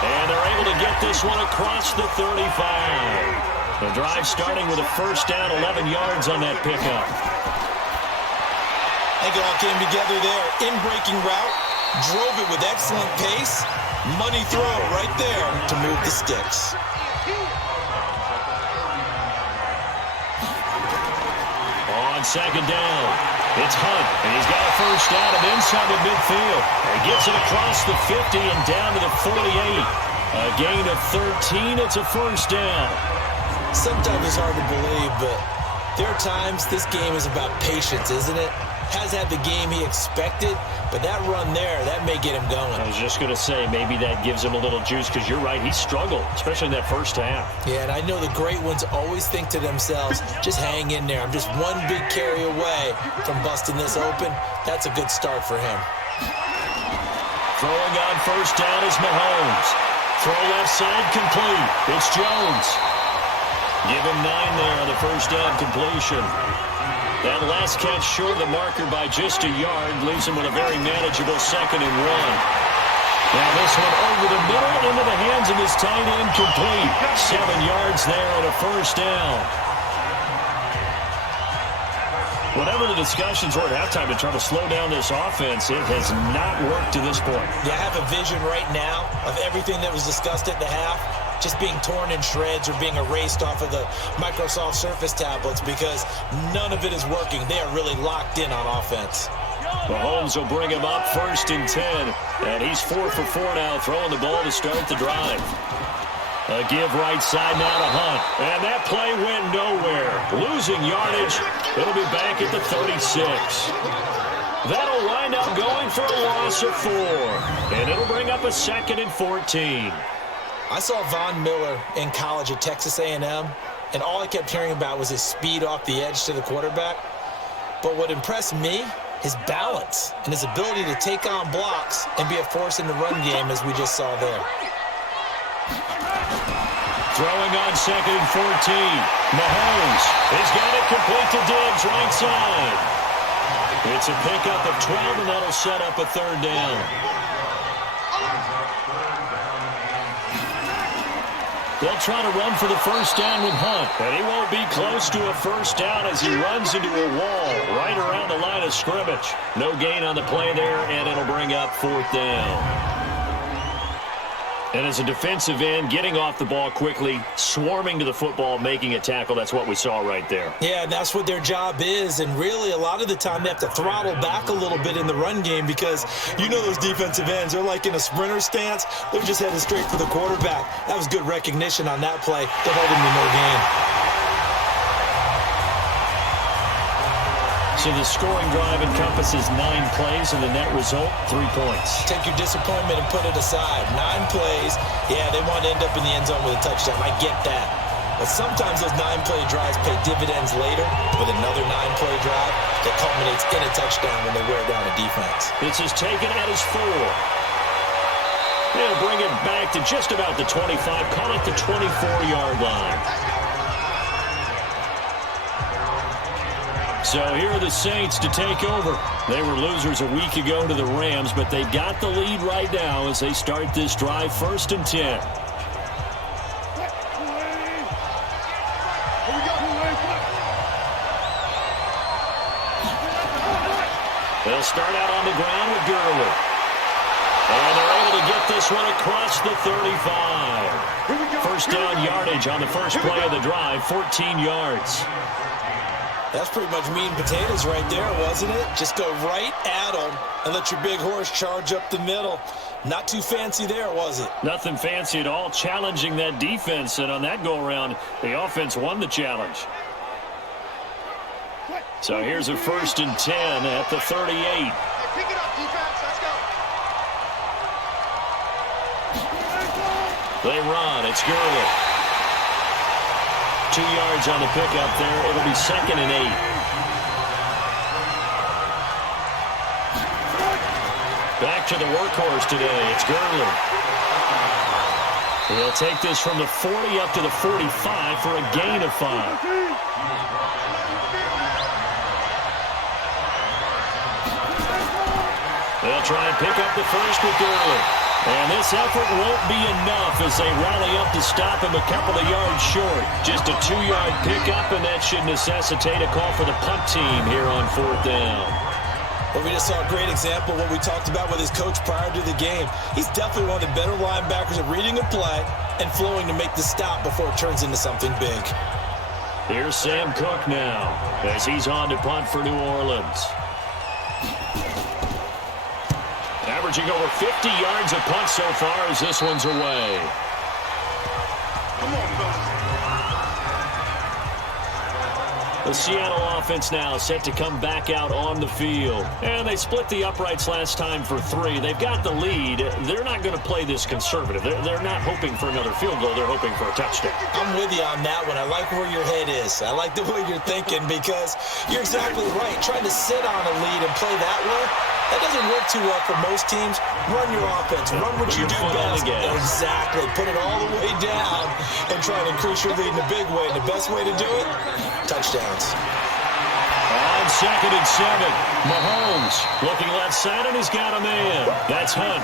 And they're able to get this one across the 35. The drive starting with a 1st down, 11 yards on that pickup. I think it all came together there. In-breaking route, drove it with excellent pace. Money throw right there to move the sticks. On 2nd down, it's Hunt, and he's got a 1st down and inside the midfield. He gets it across the 50 and down to the 48. A gain of 13, it's a 1st down. Sometimes it's hard to believe, but there are times this game is about patience, isn't it? has had the game he expected, but that run there, that may get him going. I was just going to say, maybe that gives him a little juice, because you're right, he struggled, especially in that first half. Yeah, and I know the great ones always think to themselves, just hang in there. I'm just one big carry away from busting this open. That's a good start for him. Throwing on first down is Mahomes. Throw left side complete. It's Jones. Give him 9 there on the first down completion. That last catch short of the marker by just a yard leaves him with a very manageable 2nd and 1. Now this one over the middle into the hands of his tight end complete. 7 yards there and a first down. Whatever the discussions were at halftime to try to slow down this offense, it has not worked to this point. Yeah, I have a vision right now of everything that was discussed at the half just being torn in shreds or being erased off of the Microsoft Surface tablets because none of it is working. They are really locked in on offense. Mahomes will bring him up 1st and 10, and he's 4 for 4 now, throwing the ball to start the drive. A give right side now to Hunt. And that play went nowhere. Losing yardage. It'll be back at the 36. That'll wind up going for a loss of 4. And it'll bring up a 2nd and 14. I saw Von Miller in college at Texas A&M, and all I kept hearing about was his speed off the edge to the quarterback. But what impressed me, his balance and his ability to take on blocks and be a force in the run game as we just saw there. Throwing on 2nd and 14. Mahomes has got it complete to Diggs, right side. It's a pickup of 12, and that'll set up a 3rd down. They'll try to run for the first down with Hunt, and he won't be close to a first down as he runs into a wall right around the line of scrimmage. No gain on the play there, and it'll bring up 4th down. And as a defensive end, getting off the ball quickly, swarming to the football, making a tackle, that's what we saw right there. Yeah, that's what their job is, and really a lot of the time they have to throttle back a little bit in the run game because you know those defensive ends, they're like in a sprinter stance. They're just headed straight for the quarterback. That was good recognition on that play. They're holding him to no gain. So the scoring drive encompasses 9 plays, and the net result, 3 points. Take your disappointment and put it aside. 9 plays, yeah, they want to end up in the end zone with a touchdown. I get that. But sometimes those 9-play drives pay dividends later with another 9-play drive that culminates in a touchdown when they wear down a defense. This is taken at his 4. They'll bring it back to just about the 25, call it the 24-yard line. So here are the Saints to take over. They were losers a week ago to the Rams, but they've got the lead right now as they start this drive 1st and 10. They'll start out on the ground with Gurley. And they're able to get this one across the 35. First down yardage on the first play of the drive, 14 yards. That's pretty much meat and potatoes right there, wasn't it? Just go right at them and let your big horse charge up the middle. Not too fancy there, was it? Nothing fancy at all, challenging that defense. And on that go-around, the offense won the challenge. So here's a 1st and 10 at the 38. Hey, pick it up, defense. Let's go. They run. It's Gurley. 2 yards on the pickup there. It'll be 2nd and 8. Back to the workhorse today. It's Gurley. He'll take this from the 40 up to the 45 for a gain of 5. They'll try and pick up the first with Gurley. And this effort won't be enough as they rally up to stop him a couple of yards short. Just a 2-yard pickup, and that should necessitate a call for the punt team here on 4th down. Well, we just saw a great example of what we talked about with his coach prior to the game. He's definitely one of the better linebackers at reading a play and flowing to make the stop before it turns into something big. Here's Sam Cook now as he's on to punt for New Orleans. Averaging over 50 yards a punt so far as this one's away. Come on, fellas. The Seattle offense now set to come back out on the field. And they split the uprights last time for 3. They've got the lead. They're not going to play this conservative. They're not hoping for another field goal. They're hoping for a touchdown. I'm with you on that one. I like where your head is. I like the way you're thinking because you're exactly right. Trying to sit on a lead and play that way, that doesn't work too well for most teams. Run your offense. Run what you do best. Exactly. Put it all the way down and try to increase your lead in a big way. And the best way to do it, touchdowns. On 2nd and 7, Mahomes looking left side, and he's got a man. That's Hunt.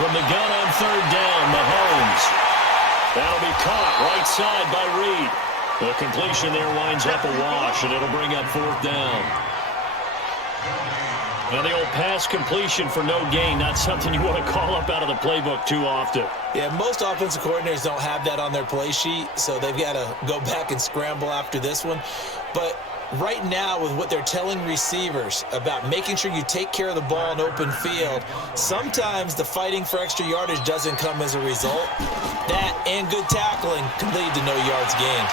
From the gun on 3rd down, Mahomes. That'll be caught right side by Reed. The completion there winds up a wash, and it'll bring up 4th down. Now, the old pass completion for no gain, not something you want to call up out of the playbook too often. Yeah, most offensive coordinators don't have that on their play sheet, so they've got to go back and scramble after this one. But right now, with what they're telling receivers about making sure you take care of the ball in open field, sometimes the fighting for extra yardage doesn't come as a result. That and good tackling can lead to no yards gained.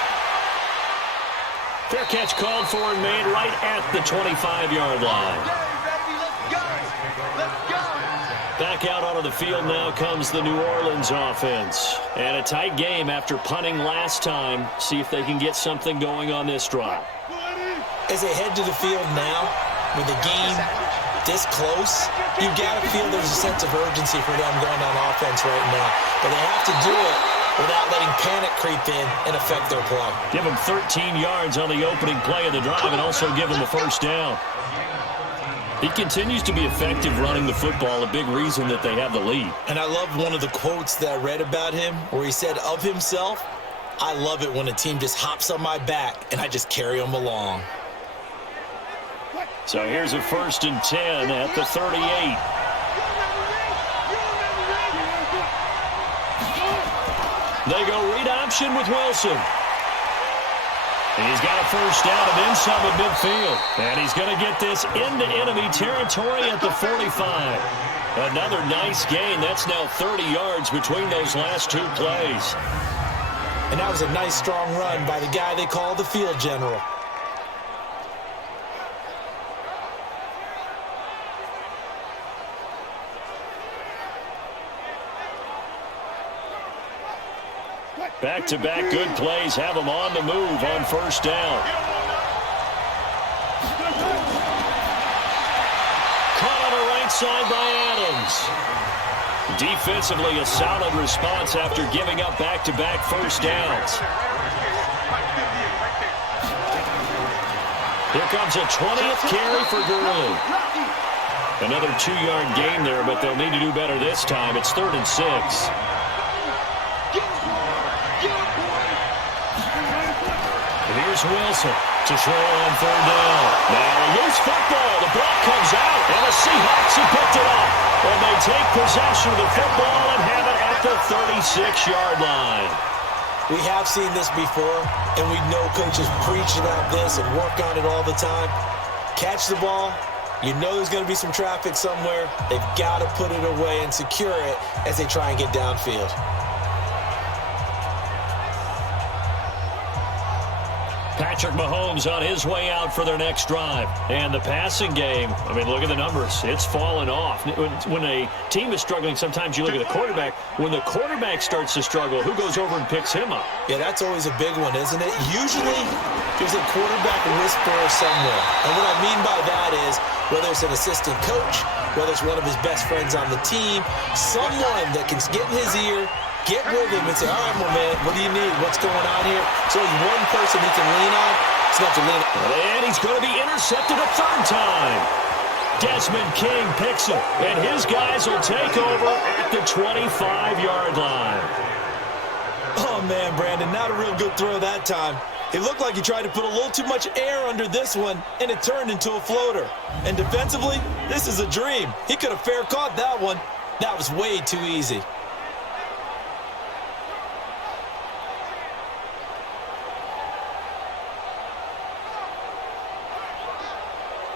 Fair catch called for and made right at the 25-yard line. Back out onto the field now comes the New Orleans offense. And a tight game after punting last time. See if they can get something going on this drive. As they head to the field now, with the game this close, you've got to feel there's a sense of urgency for them going on offense right now. But they have to do it without letting panic creep in and affect their play. Give them 13 yards on the opening play of the drive and also give them a 1st down. He continues to be effective running the football, a big reason that they have the lead. And I love one of the quotes that I read about him where he said of himself, "I love it when a team just hops on my back and I just carry them along." So here's a 1st and 10 at the 38. They go read option with Wilson. He's got a 1st down and then some at midfield. And he's going to get this into enemy territory at the 45. Another nice gain. That's now 30 yards between those last 2 plays. And that was a nice, strong run by the guy they call the field general. Back-to-back good plays have them on the move on 1st down. Caught on the right side by Adams. Defensively, a solid response after giving up back-to-back 1st downs. Here comes a 20th carry for Gurley. Another 2-yard gain there, but they'll need to do better this time. It's 3rd and 6. Here's Wilson to throw on 3rd down. Now loose football. The ball comes out, and the Seahawks have picked it up. And they take possession of the football and have it at the 36-yard line. We have seen this before, and we know coaches preach about this and work on it all the time. Catch the ball. You know there's going to be some traffic somewhere. They've got to put it away and secure it as they try and get downfield. Patrick Mahomes on his way out for their next drive. And the passing game, I mean, look at the numbers. It's fallen off. When a team is struggling, sometimes you look at the quarterback. When the quarterback starts to struggle, who goes over and picks him up? Yeah, that's always a big one, isn't it? Usually, there's a quarterback whisperer somewhere. And what I mean by that is, whether it's an assistant coach, whether it's one of his best friends on the team, someone that can get in his ear, get with him and say, all right, my man, what do you need? What's going on here? So he's one person he can lean on. He's going to have to lean on. And he's going to be intercepted a 3rd time. Desmond King picks him, and his guys will take over at the 25-yard line. Oh, man, Brandon, not a real good throw that time. It looked like he tried to put a little too much air under this one, and it turned into a floater. And defensively, this is a dream. He could have fair caught that one. That was way too easy.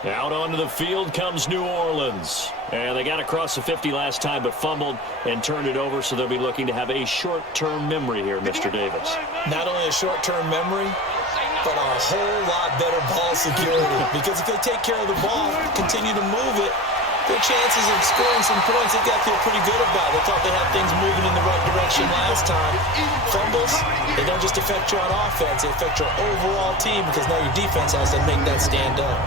Out onto the field comes New Orleans. And they got across the 50 last time but fumbled and turned it over, so they'll be looking to have a short-term memory here, Mr. Davis. Not only a short-term memory, but a whole lot better ball security. Because if they take care of the ball, continue to move it, their chances of scoring some points, they got to feel pretty good about. They thought they had things moving in the right direction last time. Fumbles, they don't just affect you on offense, they affect your overall team because now your defense has to make that stand up.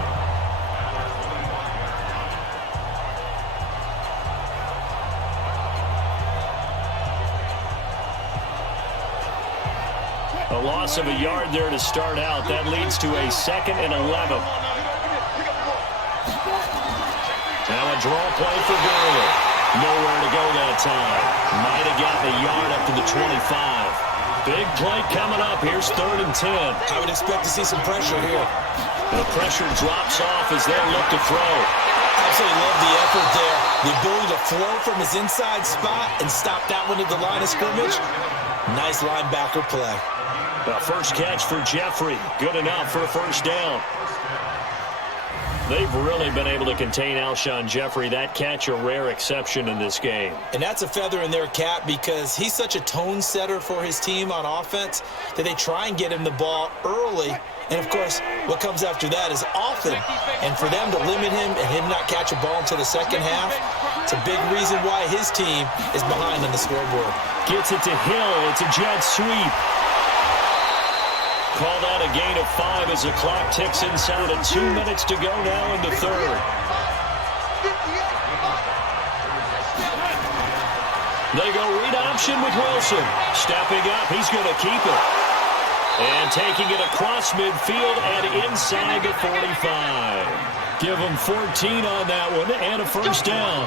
A loss of a yard there to start out. That leads to a 2nd and 11. Now a draw play for Gurley. Nowhere to go that time. Might have gotten a yard up to the 25. Big play coming up. Here's 3rd and 10. I would expect to see some pressure here. The pressure drops off as they look to throw. Absolutely love the effort there. The ability to flow from his inside spot and stop that one at the line of scrimmage. Nice linebacker play. The first catch for Jeffrey. Good enough for a first down. They've really been able to contain Alshon Jeffrey. That catch a rare exception in this game. And that's a feather in their cap because he's such a tone setter for his team on offense that they try and get him the ball early. And, of course, what comes after that is often. And for them to limit him and him not catch a ball until the second half, it's a big reason why his team is behind on the scoreboard. Gets it to Hill. It's a jet sweep. Call that a gain of 5 as the clock ticks inside of 2 minutes to go now in the 3rd. They go read option with Wilson. Stepping up, he's going to keep it. And taking it across midfield and inside the 45. Give them 14 on that one and a first down.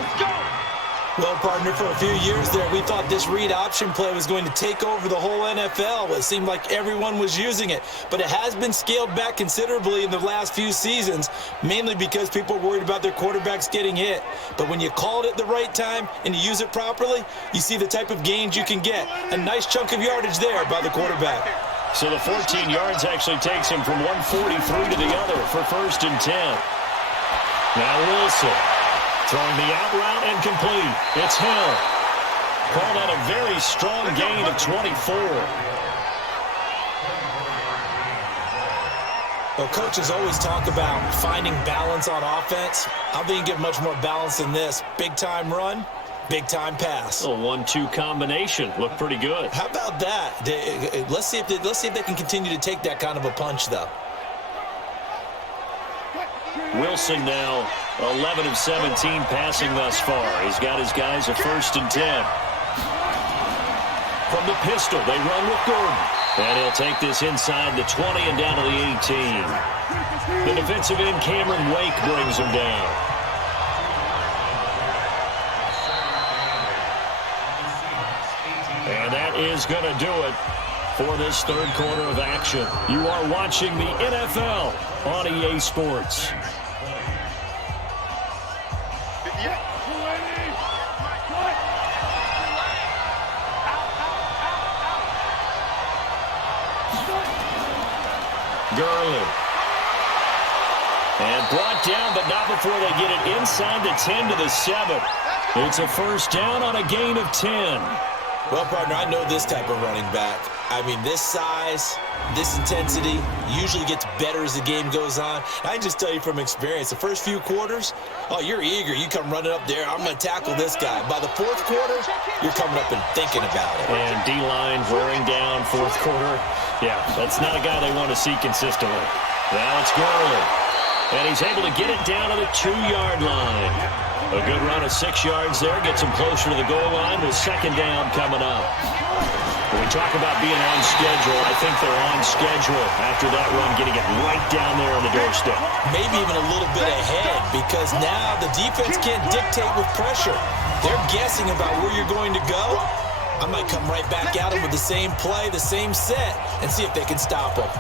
Well, partner, for a few years there, we thought this read option play was going to take over the whole NFL. It seemed like everyone was using it. But it has been scaled back considerably in the last few seasons, mainly because people are worried about their quarterbacks getting hit. But when you call it at the right time and you use it properly, you see the type of gains you can get. A nice chunk of yardage there by the quarterback. So the 14 yards actually takes him from 143 to the other for 1st and 10. Now Wilson. Throwing the out route and complete. It's Hill. Called out a very strong gain of 24. Well, coaches always talk about finding balance on offense. I think you get much more balance than this. Big-time run, big-time pass. A 1-2 combination. Looked pretty good. How about that? Let's see if they can continue to take that kind of a punch, though. Wilson now 11 of 17 passing thus far. He's got his guys a 1st and 10. From the pistol, they run with Gordon. And he'll take this inside the 20 and down to the 18. The defensive end, Cameron Wake, brings him down. And that is going to do it for this 3rd quarter of action. You are watching the NFL on EA Sports. Gurley. And brought down, but not before they get it inside the 10 to the 7. It's a first down on a gain of 10. Well, partner, I know this type of running back. I mean, this size, this intensity usually gets better as the game goes on. I can just tell you from experience, the first few quarters, oh, you're eager. You come running up there. I'm going to tackle this guy. By the 4th quarter, you're coming up and thinking about it. And D-line wearing down 4th quarter. Yeah, that's not a guy they want to see consistently. Now it's Gurley. And he's able to get it down to the 2-yard line. A good run of 6 yards there. Gets him closer to the goal line with 2nd down coming up. When we talk about being on schedule, I think they're on schedule after that run, getting it right down there on the doorstep. Maybe even a little bit ahead because now the defense can't dictate with pressure. They're guessing about where you're going to go. I might come right back at them with the same play, the same set, and see if they can stop them.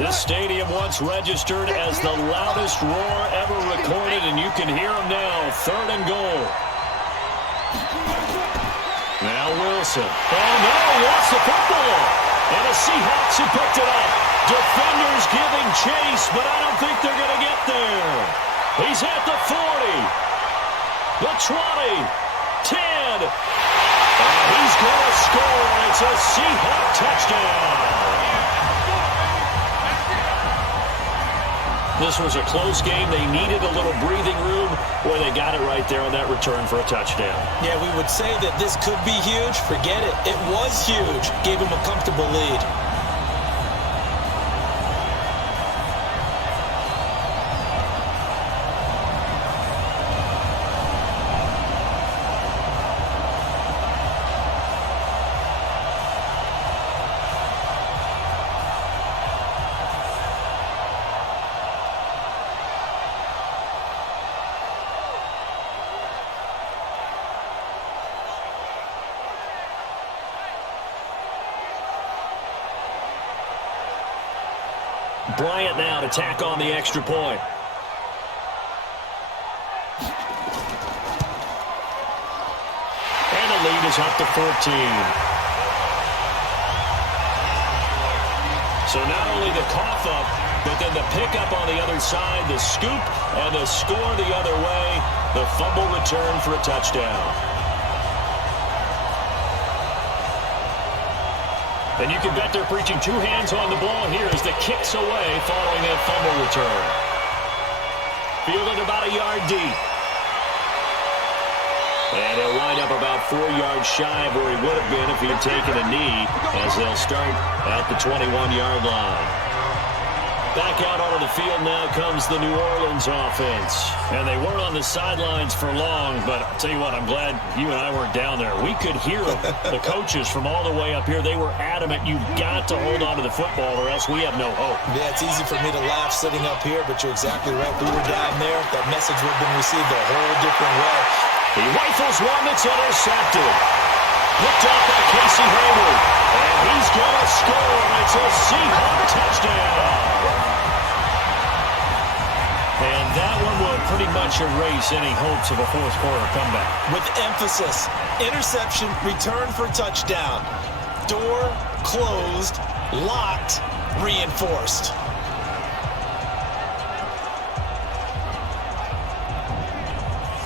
This stadium once registered as the loudest roar ever recorded, and you can hear them now. 3rd and goal. Now Wilson. Oh, no, he lost the football. And the Seahawks have picked it up. Defenders giving chase, but I don't think they're going to get there. He's at the 40, the 20, 10, and he's going to score. It's a Seahawks touchdown. This was a close game. They needed a little breathing room where they got it right there on that return for a touchdown. Yeah, we would say that this could be huge. Forget it. It was huge. Gave him a comfortable lead. Bryant now to tack on the extra point. And the lead is up to 14. So not only the cough up, but then the pickup on the other side, the scoop, and the score the other way, the fumble return for a touchdown. And you can bet they're preaching two hands on the ball here as the kick's away following that fumble return. Fielded about a yard deep. And he'll wind up about 4 yards shy of where he would have been if he had taken a knee, as they'll start at the 21-yard line. Back out onto the field now comes the New Orleans offense. And they weren't on the sidelines for long, but I'll tell you what, I'm glad you and I weren't down there. We could hear the coaches from all the way up here. They were adamant, you've got to hold on to the football or else we have no hope. Yeah, it's easy for me to laugh sitting up here, but you're exactly right. If we were down there, that message would have been received a whole different way. He rifles one that's intercepted. Picked up by Casey Hayward. And he's going to score. It's a Seahawks touchdown. And that one will pretty much erase any hopes of a fourth quarter comeback. With emphasis, interception, return for touchdown. Door closed, locked, reinforced.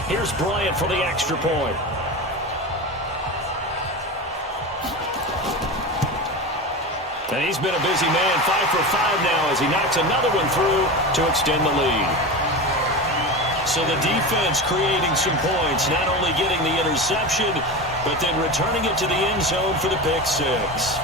Here's Bryant for the extra point. And he's been a busy man, 5 for 5 now as he knocks another one through to extend the lead. So the defense creating some points, not only getting the interception, but then returning it to the end zone for the pick six.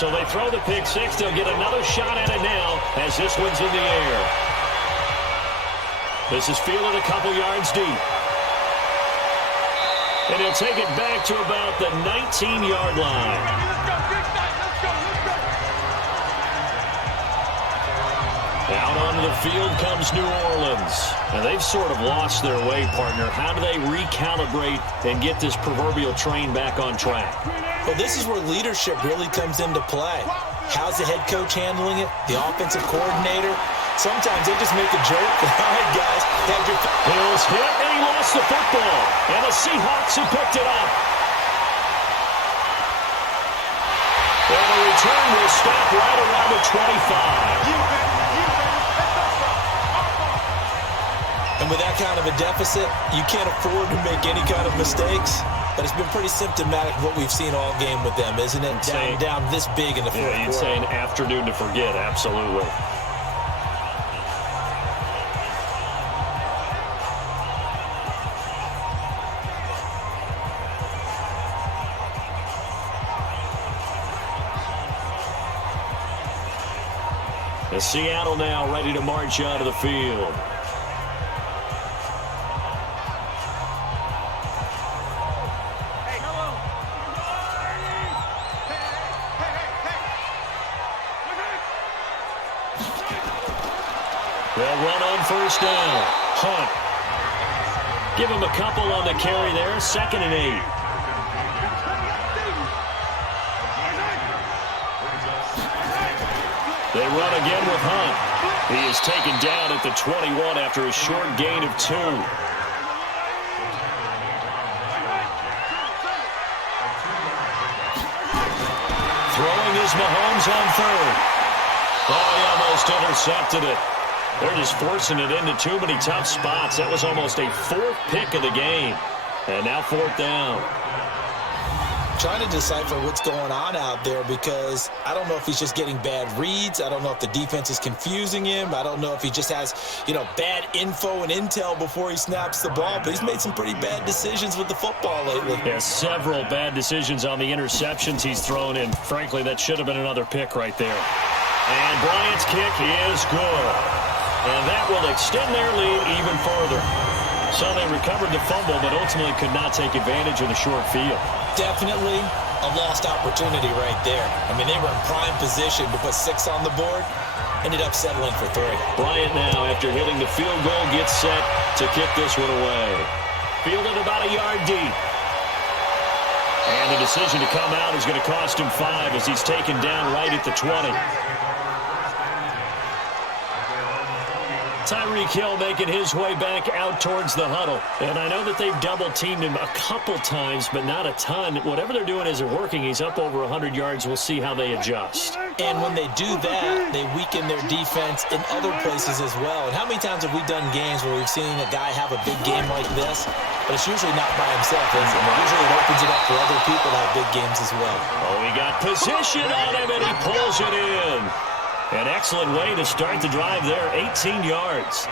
So they throw the pick six. They'll get another shot at it now as this one's in the air. This is fielded a couple yards deep. And he'll take it back to about the 19-yard line. Out onto the field comes New Orleans. And they've sort of lost their way, partner. How do they recalibrate and get this proverbial train back on track? Well, this is where leadership really comes into play. How's the head coach handling it? The offensive coordinator? Sometimes they just make a joke. All right, guys. Hill's hit, and he lost the football. And the Seahawks have picked it up. And the return will stop right around the 25. And with that kind of a deficit, you can't afford to make any kind of mistakes. But it's been pretty symptomatic of what we've seen all game with them, isn't it? Down this big in the fourth quarter. Yeah, you'd say an afternoon to forget, absolutely. And Seattle now ready to march out of the field. They'll run on first down. Hunt. Give him a couple on the carry there. 2nd and 8. They run again with Hunt. He is taken down at the 21 after a short gain of 2. is Mahomes on third. Oh, he almost intercepted it. They're just forcing it into too many tough spots. That was almost a fourth pick of the game. And now fourth down. Trying to decipher what's going on out there because I don't know if he's just getting bad reads. I don't know if the defense is confusing him. I don't know if he just has, bad info and intel before he snaps the ball. But he's made some pretty bad decisions with the football lately. Yeah, several bad decisions on the interceptions he's thrown in. Frankly, that should have been another pick right there. And Bryant's kick is good. And that will extend their lead even further. So they recovered the fumble, but ultimately could not take advantage of the short field. Definitely a lost opportunity right there. I mean, they were in prime position to put 6 on the board. Ended up settling for 3. Bryant now, after hitting the field goal, gets set to kick this one away. Fielded about a yard deep. And the decision to come out is going to cost him 5 as he's taken down right at the 20. Tyreek Hill making his way back out towards the huddle. And I know that they've double-teamed him a couple times, but not a ton. Whatever they're doing isn't working. He's up over 100 yards. We'll see how they adjust. And when they do that, they weaken their defense in other places as well. And how many times have we done games where we've seen a guy have a big game like this? But it's usually not by himself, is it? Usually it opens it up for other people to have big games as well. Oh, he got position on him, and he pulls it in. An excellent way to start the drive there, 18 yards.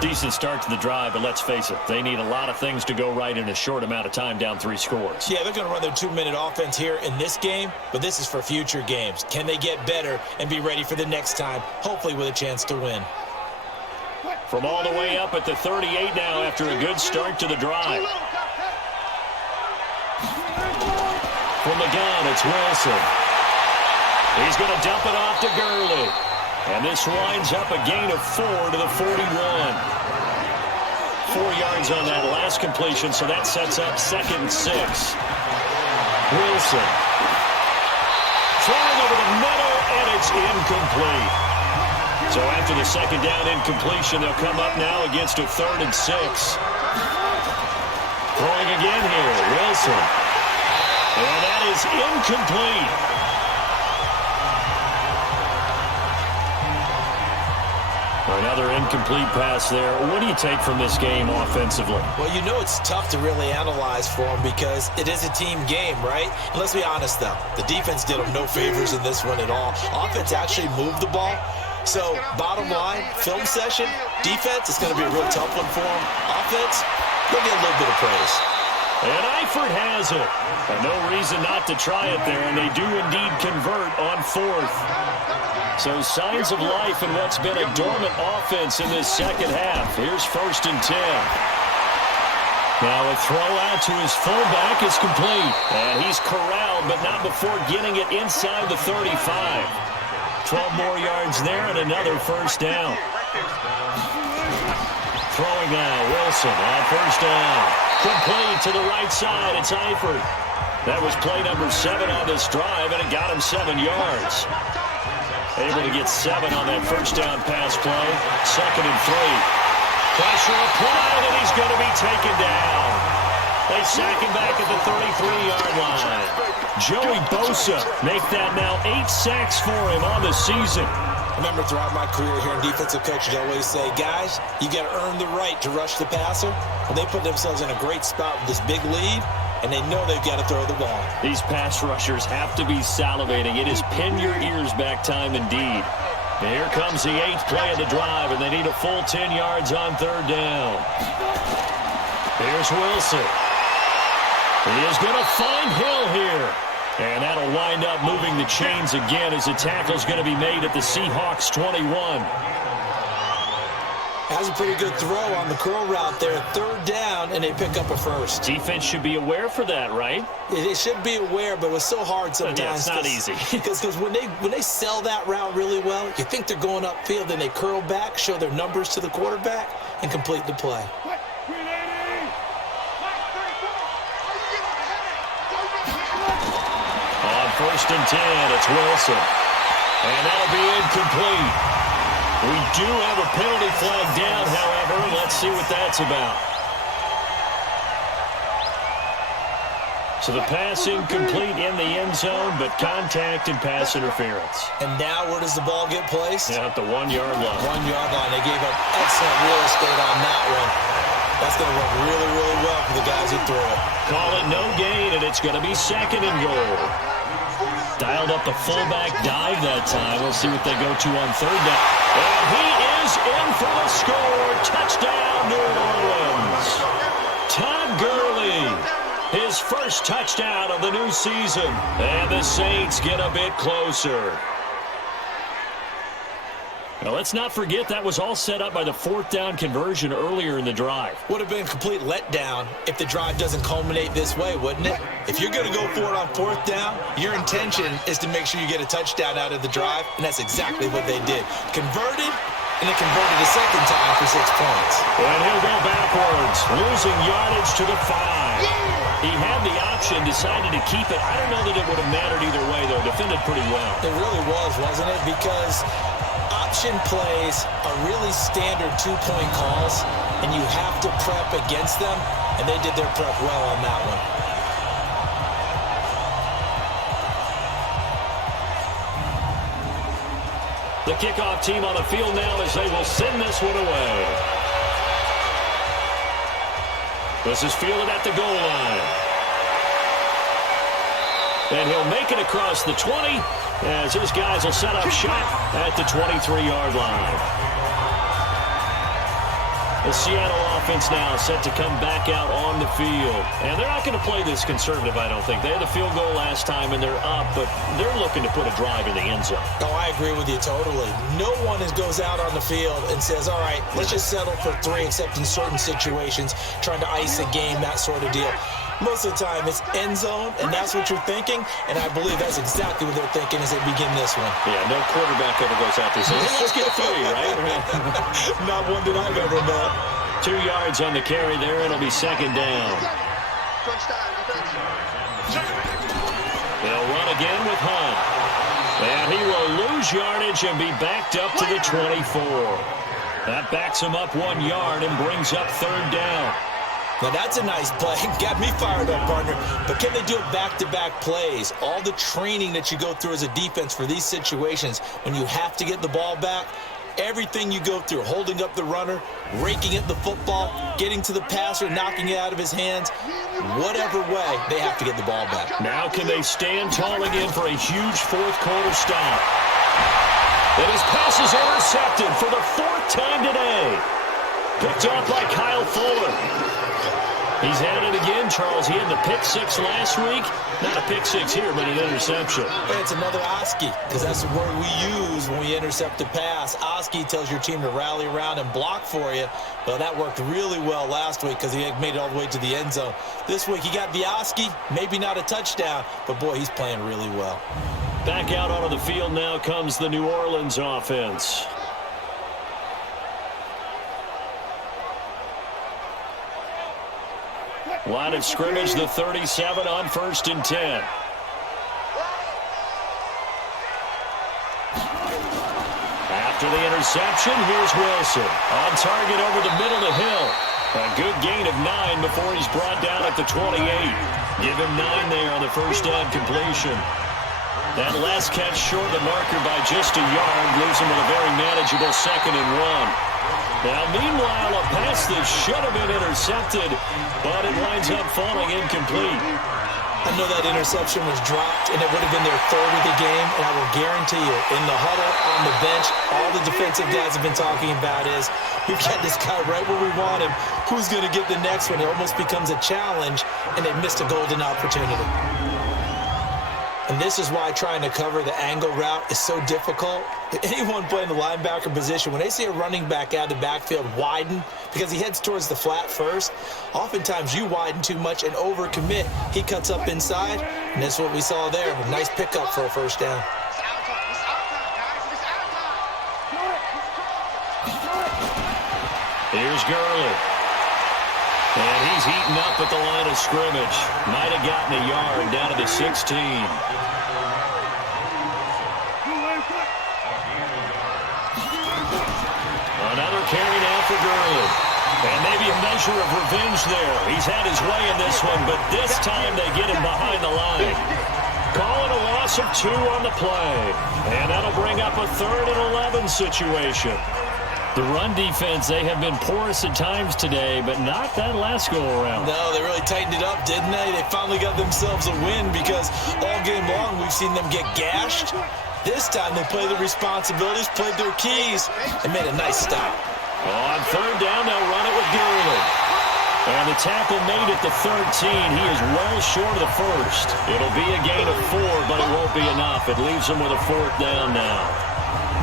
Decent start to the drive, but let's face it, they need a lot of things to go right in a short amount of time, down 3 scores. Yeah, they're going to run their 2-minute offense here in this game, but this is for future games. Can they get better and be ready for the next time, hopefully with a chance to win? From all the way up at the 38 now after a good start to the drive. From the gun, it's Wilson. He's going to dump it off to Gurley. And this winds up a gain of 4 to the 41. 4 yards on that last completion, so that sets up 2nd and 6. Wilson. Throwing over the middle, and it's incomplete. So after the 2nd down incompletion, they'll come up now against a 3rd and 6. Throwing again here, Wilson. And that is incomplete. Another incomplete pass there. What do you take from this game offensively? Well, it's tough to really analyze for them because it is a team game, right? And let's be honest, though. The defense did them no favors in this one at all. Offense actually moved the ball. So, bottom line, film session, defense is going to be a real tough one for them. Offense, they'll get a little bit of praise. And Eifert has it. And no reason not to try it there, and they do indeed convert on 4th. So signs of life in what's been a dormant offense in this 2nd half. Here's 1st and 10. Now a throw out to his fullback is complete. And he's corralled, but not before getting it inside the 35. 12 more yards there and another 1st down. Throwing now, Wilson on 1st down. Complete to the right side, it's Eifert. That was play number 7 on this drive, and it got him 7 yards. Able to get 7 on that 1st down pass play. 2nd and 3. Pressure applied, and he's going to be taken down. They sack him back at the 33-yard line. Joey Bosa make that now 8 sacks for him on the season. I remember throughout my career here in defensive coaches, I always say, guys, you got to earn the right to rush the passer. And they put themselves in a great spot with this big lead, and they know they've got to throw the ball. These pass rushers have to be salivating. It is pin your ears back time indeed. And here comes the 8th play of the drive, and they need a full 10 yards on 3rd down. Here's Wilson. He is going to find Hill here. And that'll wind up moving the chains again as the tackle's going to be made at the Seahawks 21. Has a pretty good throw on the curl route there. 3rd down, and they pick up a 1st. Defense should be aware for that, right? They should be aware, but it's so hard sometimes. Yeah, it's not easy. Because when they sell that route really well, you think they're going upfield, then they curl back, show their numbers to the quarterback, and complete the play. On 1st and 10, it's Wilson. And that'll be incomplete. We do have a penalty flag down, however. Let's see what that's about. So the pass incomplete in the end zone, but contact and pass interference. And now where does the ball get placed? Yeah, at the 1 yard line. 1 yard line. They gave up excellent real estate on that one. That's going to work really, really well for the guys who threw it. Call it no gain, and it's going to be 2nd and goal. Dialed up the fullback dive that time. We'll see what they go to on 3rd down. And he is in for the score. Touchdown, New Orleans. Todd Gurley. His first touchdown of the new season. And the Saints get a bit closer. Now, let's not forget that was all set up by the 4th down conversion earlier in the drive. Would have been a complete letdown if the drive doesn't culminate this way, wouldn't it? If you're going to go for it on 4th down, your intention is to make sure you get a touchdown out of the drive, and that's exactly what they did. Converted, and it converted a second time for 6 points. And he'll go backwards, losing yardage to the 5. He had the option, decided to keep it. I don't know that it would have mattered either way, though. Defended pretty well. It really was, wasn't it? Because option plays are really standard 2-point calls, and you have to prep against them, and they did their prep well on that one. The kickoff team on the field now as they will send this one away. This is fielded at the goal line. And he'll make it across the 20 as his guys will set up shop at the 23-yard line. The Seattle offense now set to come back out on the field. And they're not going to play this conservative, I don't think. They had the field goal last time, and they're up, but they're looking to put a drive in the end zone. Oh, I agree with you totally. No one goes out on the field and says, all right, let's just settle for 3, except in certain situations, trying to ice a game, that sort of deal. Most of the time, it's end zone, and that's what you're thinking, and I believe that's exactly what they're thinking as they begin this one. Yeah, no quarterback ever goes out there and says, let's get 3, right? Not one that I've ever met. 2 yards on the carry there. It'll be 2nd down. They'll run again with Hunt. And he will lose yardage and be backed up to the 24. That backs him up 1 yard and brings up 3rd down. Now, that's a nice play. Got me fired up, partner. But can they do it back-to-back plays? All the training that you go through as a defense for these situations, when you have to get the ball back, everything you go through, holding up the runner, raking at the football, getting to the passer, knocking it out of his hands, whatever way, they have to get the ball back. Now can they stand tall again for a huge 4th quarter stop? And his pass is intercepted for the 4th time today. Picked off by Kyle Fuller. He's had it again, Charles. He had the pick 6 last week. Not a pick 6 here, but an interception. And it's another Oski, because that's the word we use when we intercept a pass. Oski tells your team to rally around and block for you. Well, that worked really well last week because he made it all the way to the end zone. This week he got the Oski, maybe not a touchdown, but boy, he's playing really well. Back out onto the field now comes the New Orleans offense. Line of scrimmage, the 37 on 1st and 10. After the interception, here's Wilson. On target over the middle to Hill. A good gain of 9 before he's brought down at the 28. Give him 9 there on the first down completion. That last catch short of the marker by just a yard leaves him with a very manageable 2nd and 1. Now, meanwhile, a pass that should have been intercepted, but it winds up falling incomplete. I know that interception was dropped, and it would have been their 3rd of the game, and I will guarantee you, in the huddle, on the bench, all the defensive guys have been talking about is, we've got this guy right where we want him. Who's going to get the next one? It almost becomes a challenge, and they missed a golden opportunity. And this is why trying to cover the angle route is so difficult. Anyone playing the linebacker position, when they see a running back out of the backfield widen, because he heads towards the flat first, oftentimes you widen too much and overcommit. He cuts up inside, and that's what we saw there. A nice pickup for a first down. Here's Gurley. And he's eaten up at the line of scrimmage. Might have gotten a yard down to the 16. Another carry now for Gurley. And maybe a measure of revenge there. He's had his way in this one, but this time they get him behind the line. Calling a loss of 2 on the play. And that'll bring up a 3rd and 11 situation. The run defense, they have been porous at times today, but not that last go-around. No, they really tightened it up, didn't they? They finally got themselves a win because all game long we've seen them get gashed. This time they played the responsibilities, played their keys, and made a nice stop. On 3rd down, they'll run it with Gurley. And the tackle made at the 13. He is well short of the first. It'll be a gain of 4, but it won't be enough. It leaves them with a 4th down now.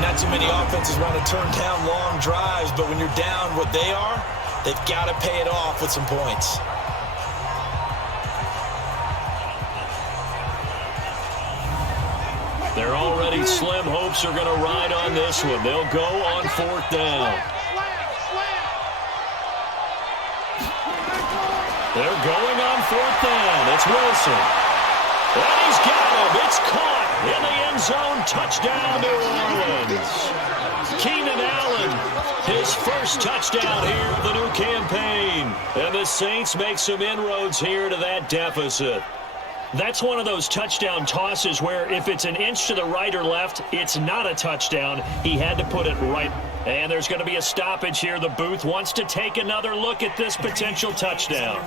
Not too many offenses want to turn down long drives, but when you're down what they are, they've got to pay it off with some points. They're already slim hopes are going to ride on this one. They'll go on 4th down. They're going on 4th down. It's Wilson. And he's got him. It's caught in the end zone. Touchdown, New Orleans. Keenan Allen, his first touchdown here of the new campaign. And the Saints make some inroads here to that deficit. That's one of those touchdown tosses where if it's an inch to the right or left, it's not a touchdown. He had to put it right. And there's going to be a stoppage here. The booth wants to take another look at this potential touchdown.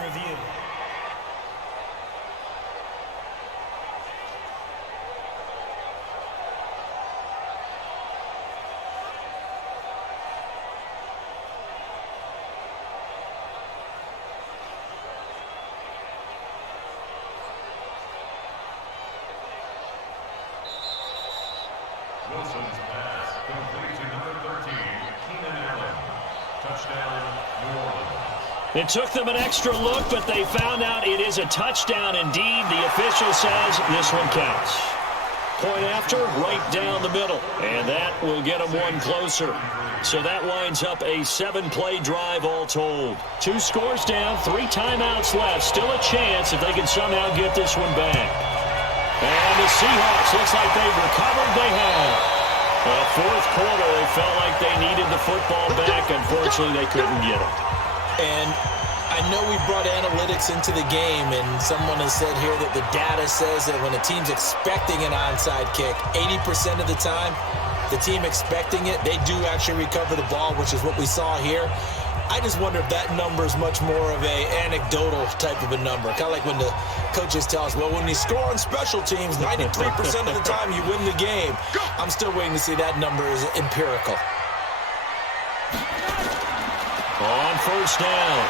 Wilson's pass complete to number 13, Keenan Allen. Touchdown, New Orleans. It took them an extra look, but they found out it is a touchdown indeed. The official says this one counts. Point after, right down the middle. And that will get them one closer. So that winds up a 7-play drive all told. 2 scores down, 3 timeouts left. Still a chance if they can somehow get this one back. And the Seahawks, looks like they've recovered. They have. Well, 4th quarter, they felt like they needed the football back. Unfortunately, they couldn't get it. And I know we brought analytics into the game, and someone has said here that the data says that when a team's expecting an onside kick, 80% of the time, the team expecting it, they do actually recover the ball, which is what we saw here. I just wonder if that number is much more of a anecdotal type of a number. Kind of like when the coaches tell us, well, when you score on special teams, 93% of the time you win the game. I'm still waiting to see that number is empirical. On 1st down,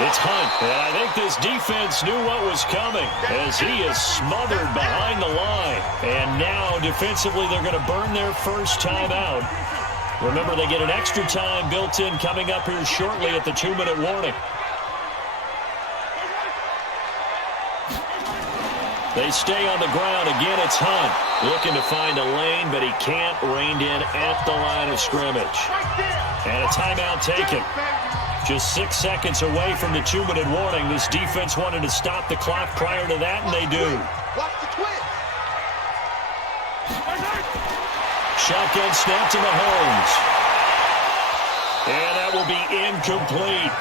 it's Hunt. And I think this defense knew what was coming as he is smothered behind the line. And now, defensively, they're going to burn their first time out. Remember, they get an extra time built in coming up here shortly at the 2-minute warning. They stay on the ground. Again, it's Hunt looking to find a lane, but he can't. Reined in at the line of scrimmage. And a timeout taken. Just 6 seconds away from the 2-minute warning. This defense wanted to stop the clock prior to that, and they do. Watch the twist. Shotgun snap to Mahomes. And that will be incomplete.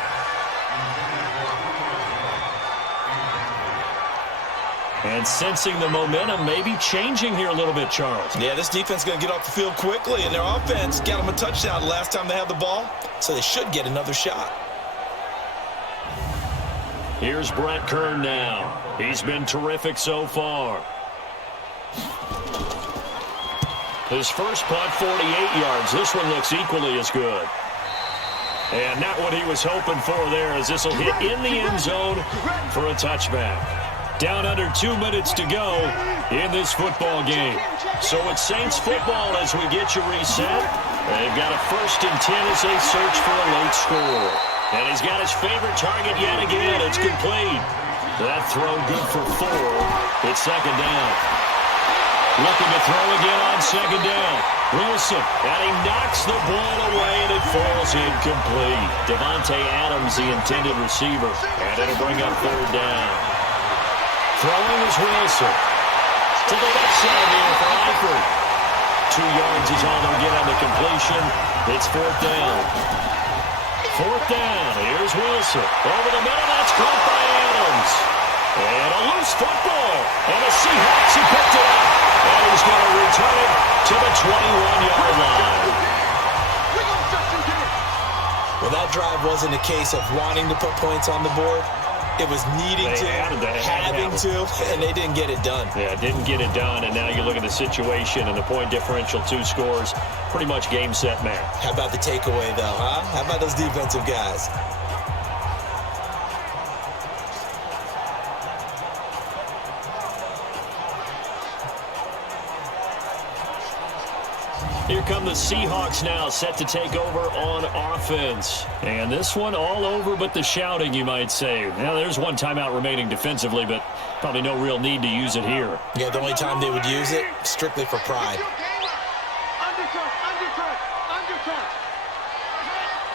And sensing the momentum maybe changing here a little bit, Charles. Yeah, this defense is going to get off the field quickly, and their offense got them a touchdown the last time they had the ball, so they should get another shot. Here's Brett Kern now. He's been terrific so far. His first punt, 48 yards. This one looks equally as good. And not what he was hoping for there, as this will hit in the end zone for a touchback. Down under 2 minutes to go in this football game. So it's Saints football as we get you reset. They've got a 1st and 10 as they search for a late score. And he's got his favorite target yet again. It's complete. That throw good for 4. It's 2nd down. Looking to throw again on 2nd down. Wilson, and he knocks the ball away, and it falls incomplete. Devontae Adams, the intended receiver. And it'll bring up 3rd down. Throwing is Wilson. To the left side here for Eifert. 2 yards is all they'll get on the completion. It's 4th down. 4th down. Here's Wilson. Over the middle. That's caught by Adams. And a loose football. And the Seahawks, he picked it up. And he's going to return it to the 21-yard line. Well, that drive wasn't a case of wanting to put points on the board. It was needing having to, and they didn't get it done. Yeah, didn't get it done, and now you look at the situation and the point differential, 2 scores, pretty much game, set, match. How about the takeaway, though, huh? How about those defensive guys? Here come the Seahawks now, set to take over on offense. And this one all over but the shouting, you might say. Now, there's one timeout remaining defensively, but probably no real need to use it here. Yeah, the only time they would use it, strictly for pride.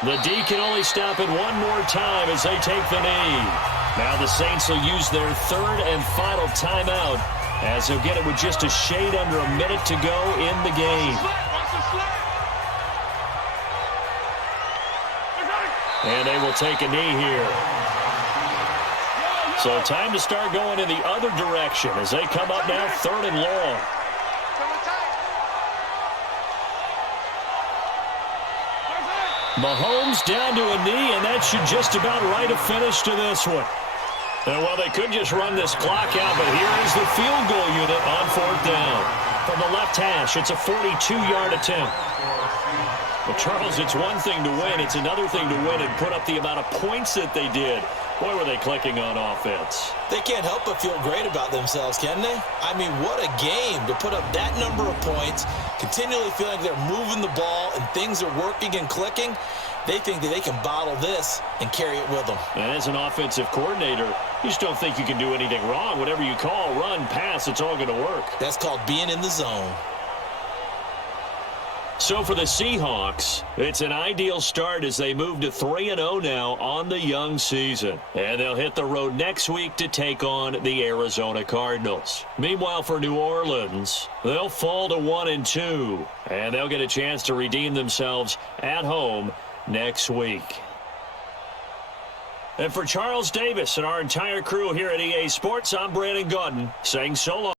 The D can only stop it one more time as they take the knee. Now the Saints will use their 3rd and final timeout as they'll get it with just a shade under a minute to go in the game. And they will take a knee here. So time to start going in the other direction as they come up now 3rd and long. Mahomes down to a knee, and that should just about write a finish to this one. And well, they could just run this clock out, but here is the field goal unit on 4th down. From the left hash, it's a 42-yard attempt. Well, Charles, it's one thing to win. It's another thing to win and put up the amount of points that they did. Boy, were they clicking on offense. They can't help but feel great about themselves, can they? I mean, what a game to put up that number of points, continually feel like they're moving the ball and things are working and clicking. They think that they can bottle this and carry it with them. And as an offensive coordinator, you just don't think you can do anything wrong. Whatever you call, run, pass, it's all going to work. That's called being in the zone. So for the Seahawks, it's an ideal start as they move to 3-0 now on the young season. And they'll hit the road next week to take on the Arizona Cardinals. Meanwhile, for New Orleans, they'll fall to 1-2. And they'll get a chance to redeem themselves at home next week. And for Charles Davis and our entire crew here at EA Sports, I'm Brandon Gaudin saying so long.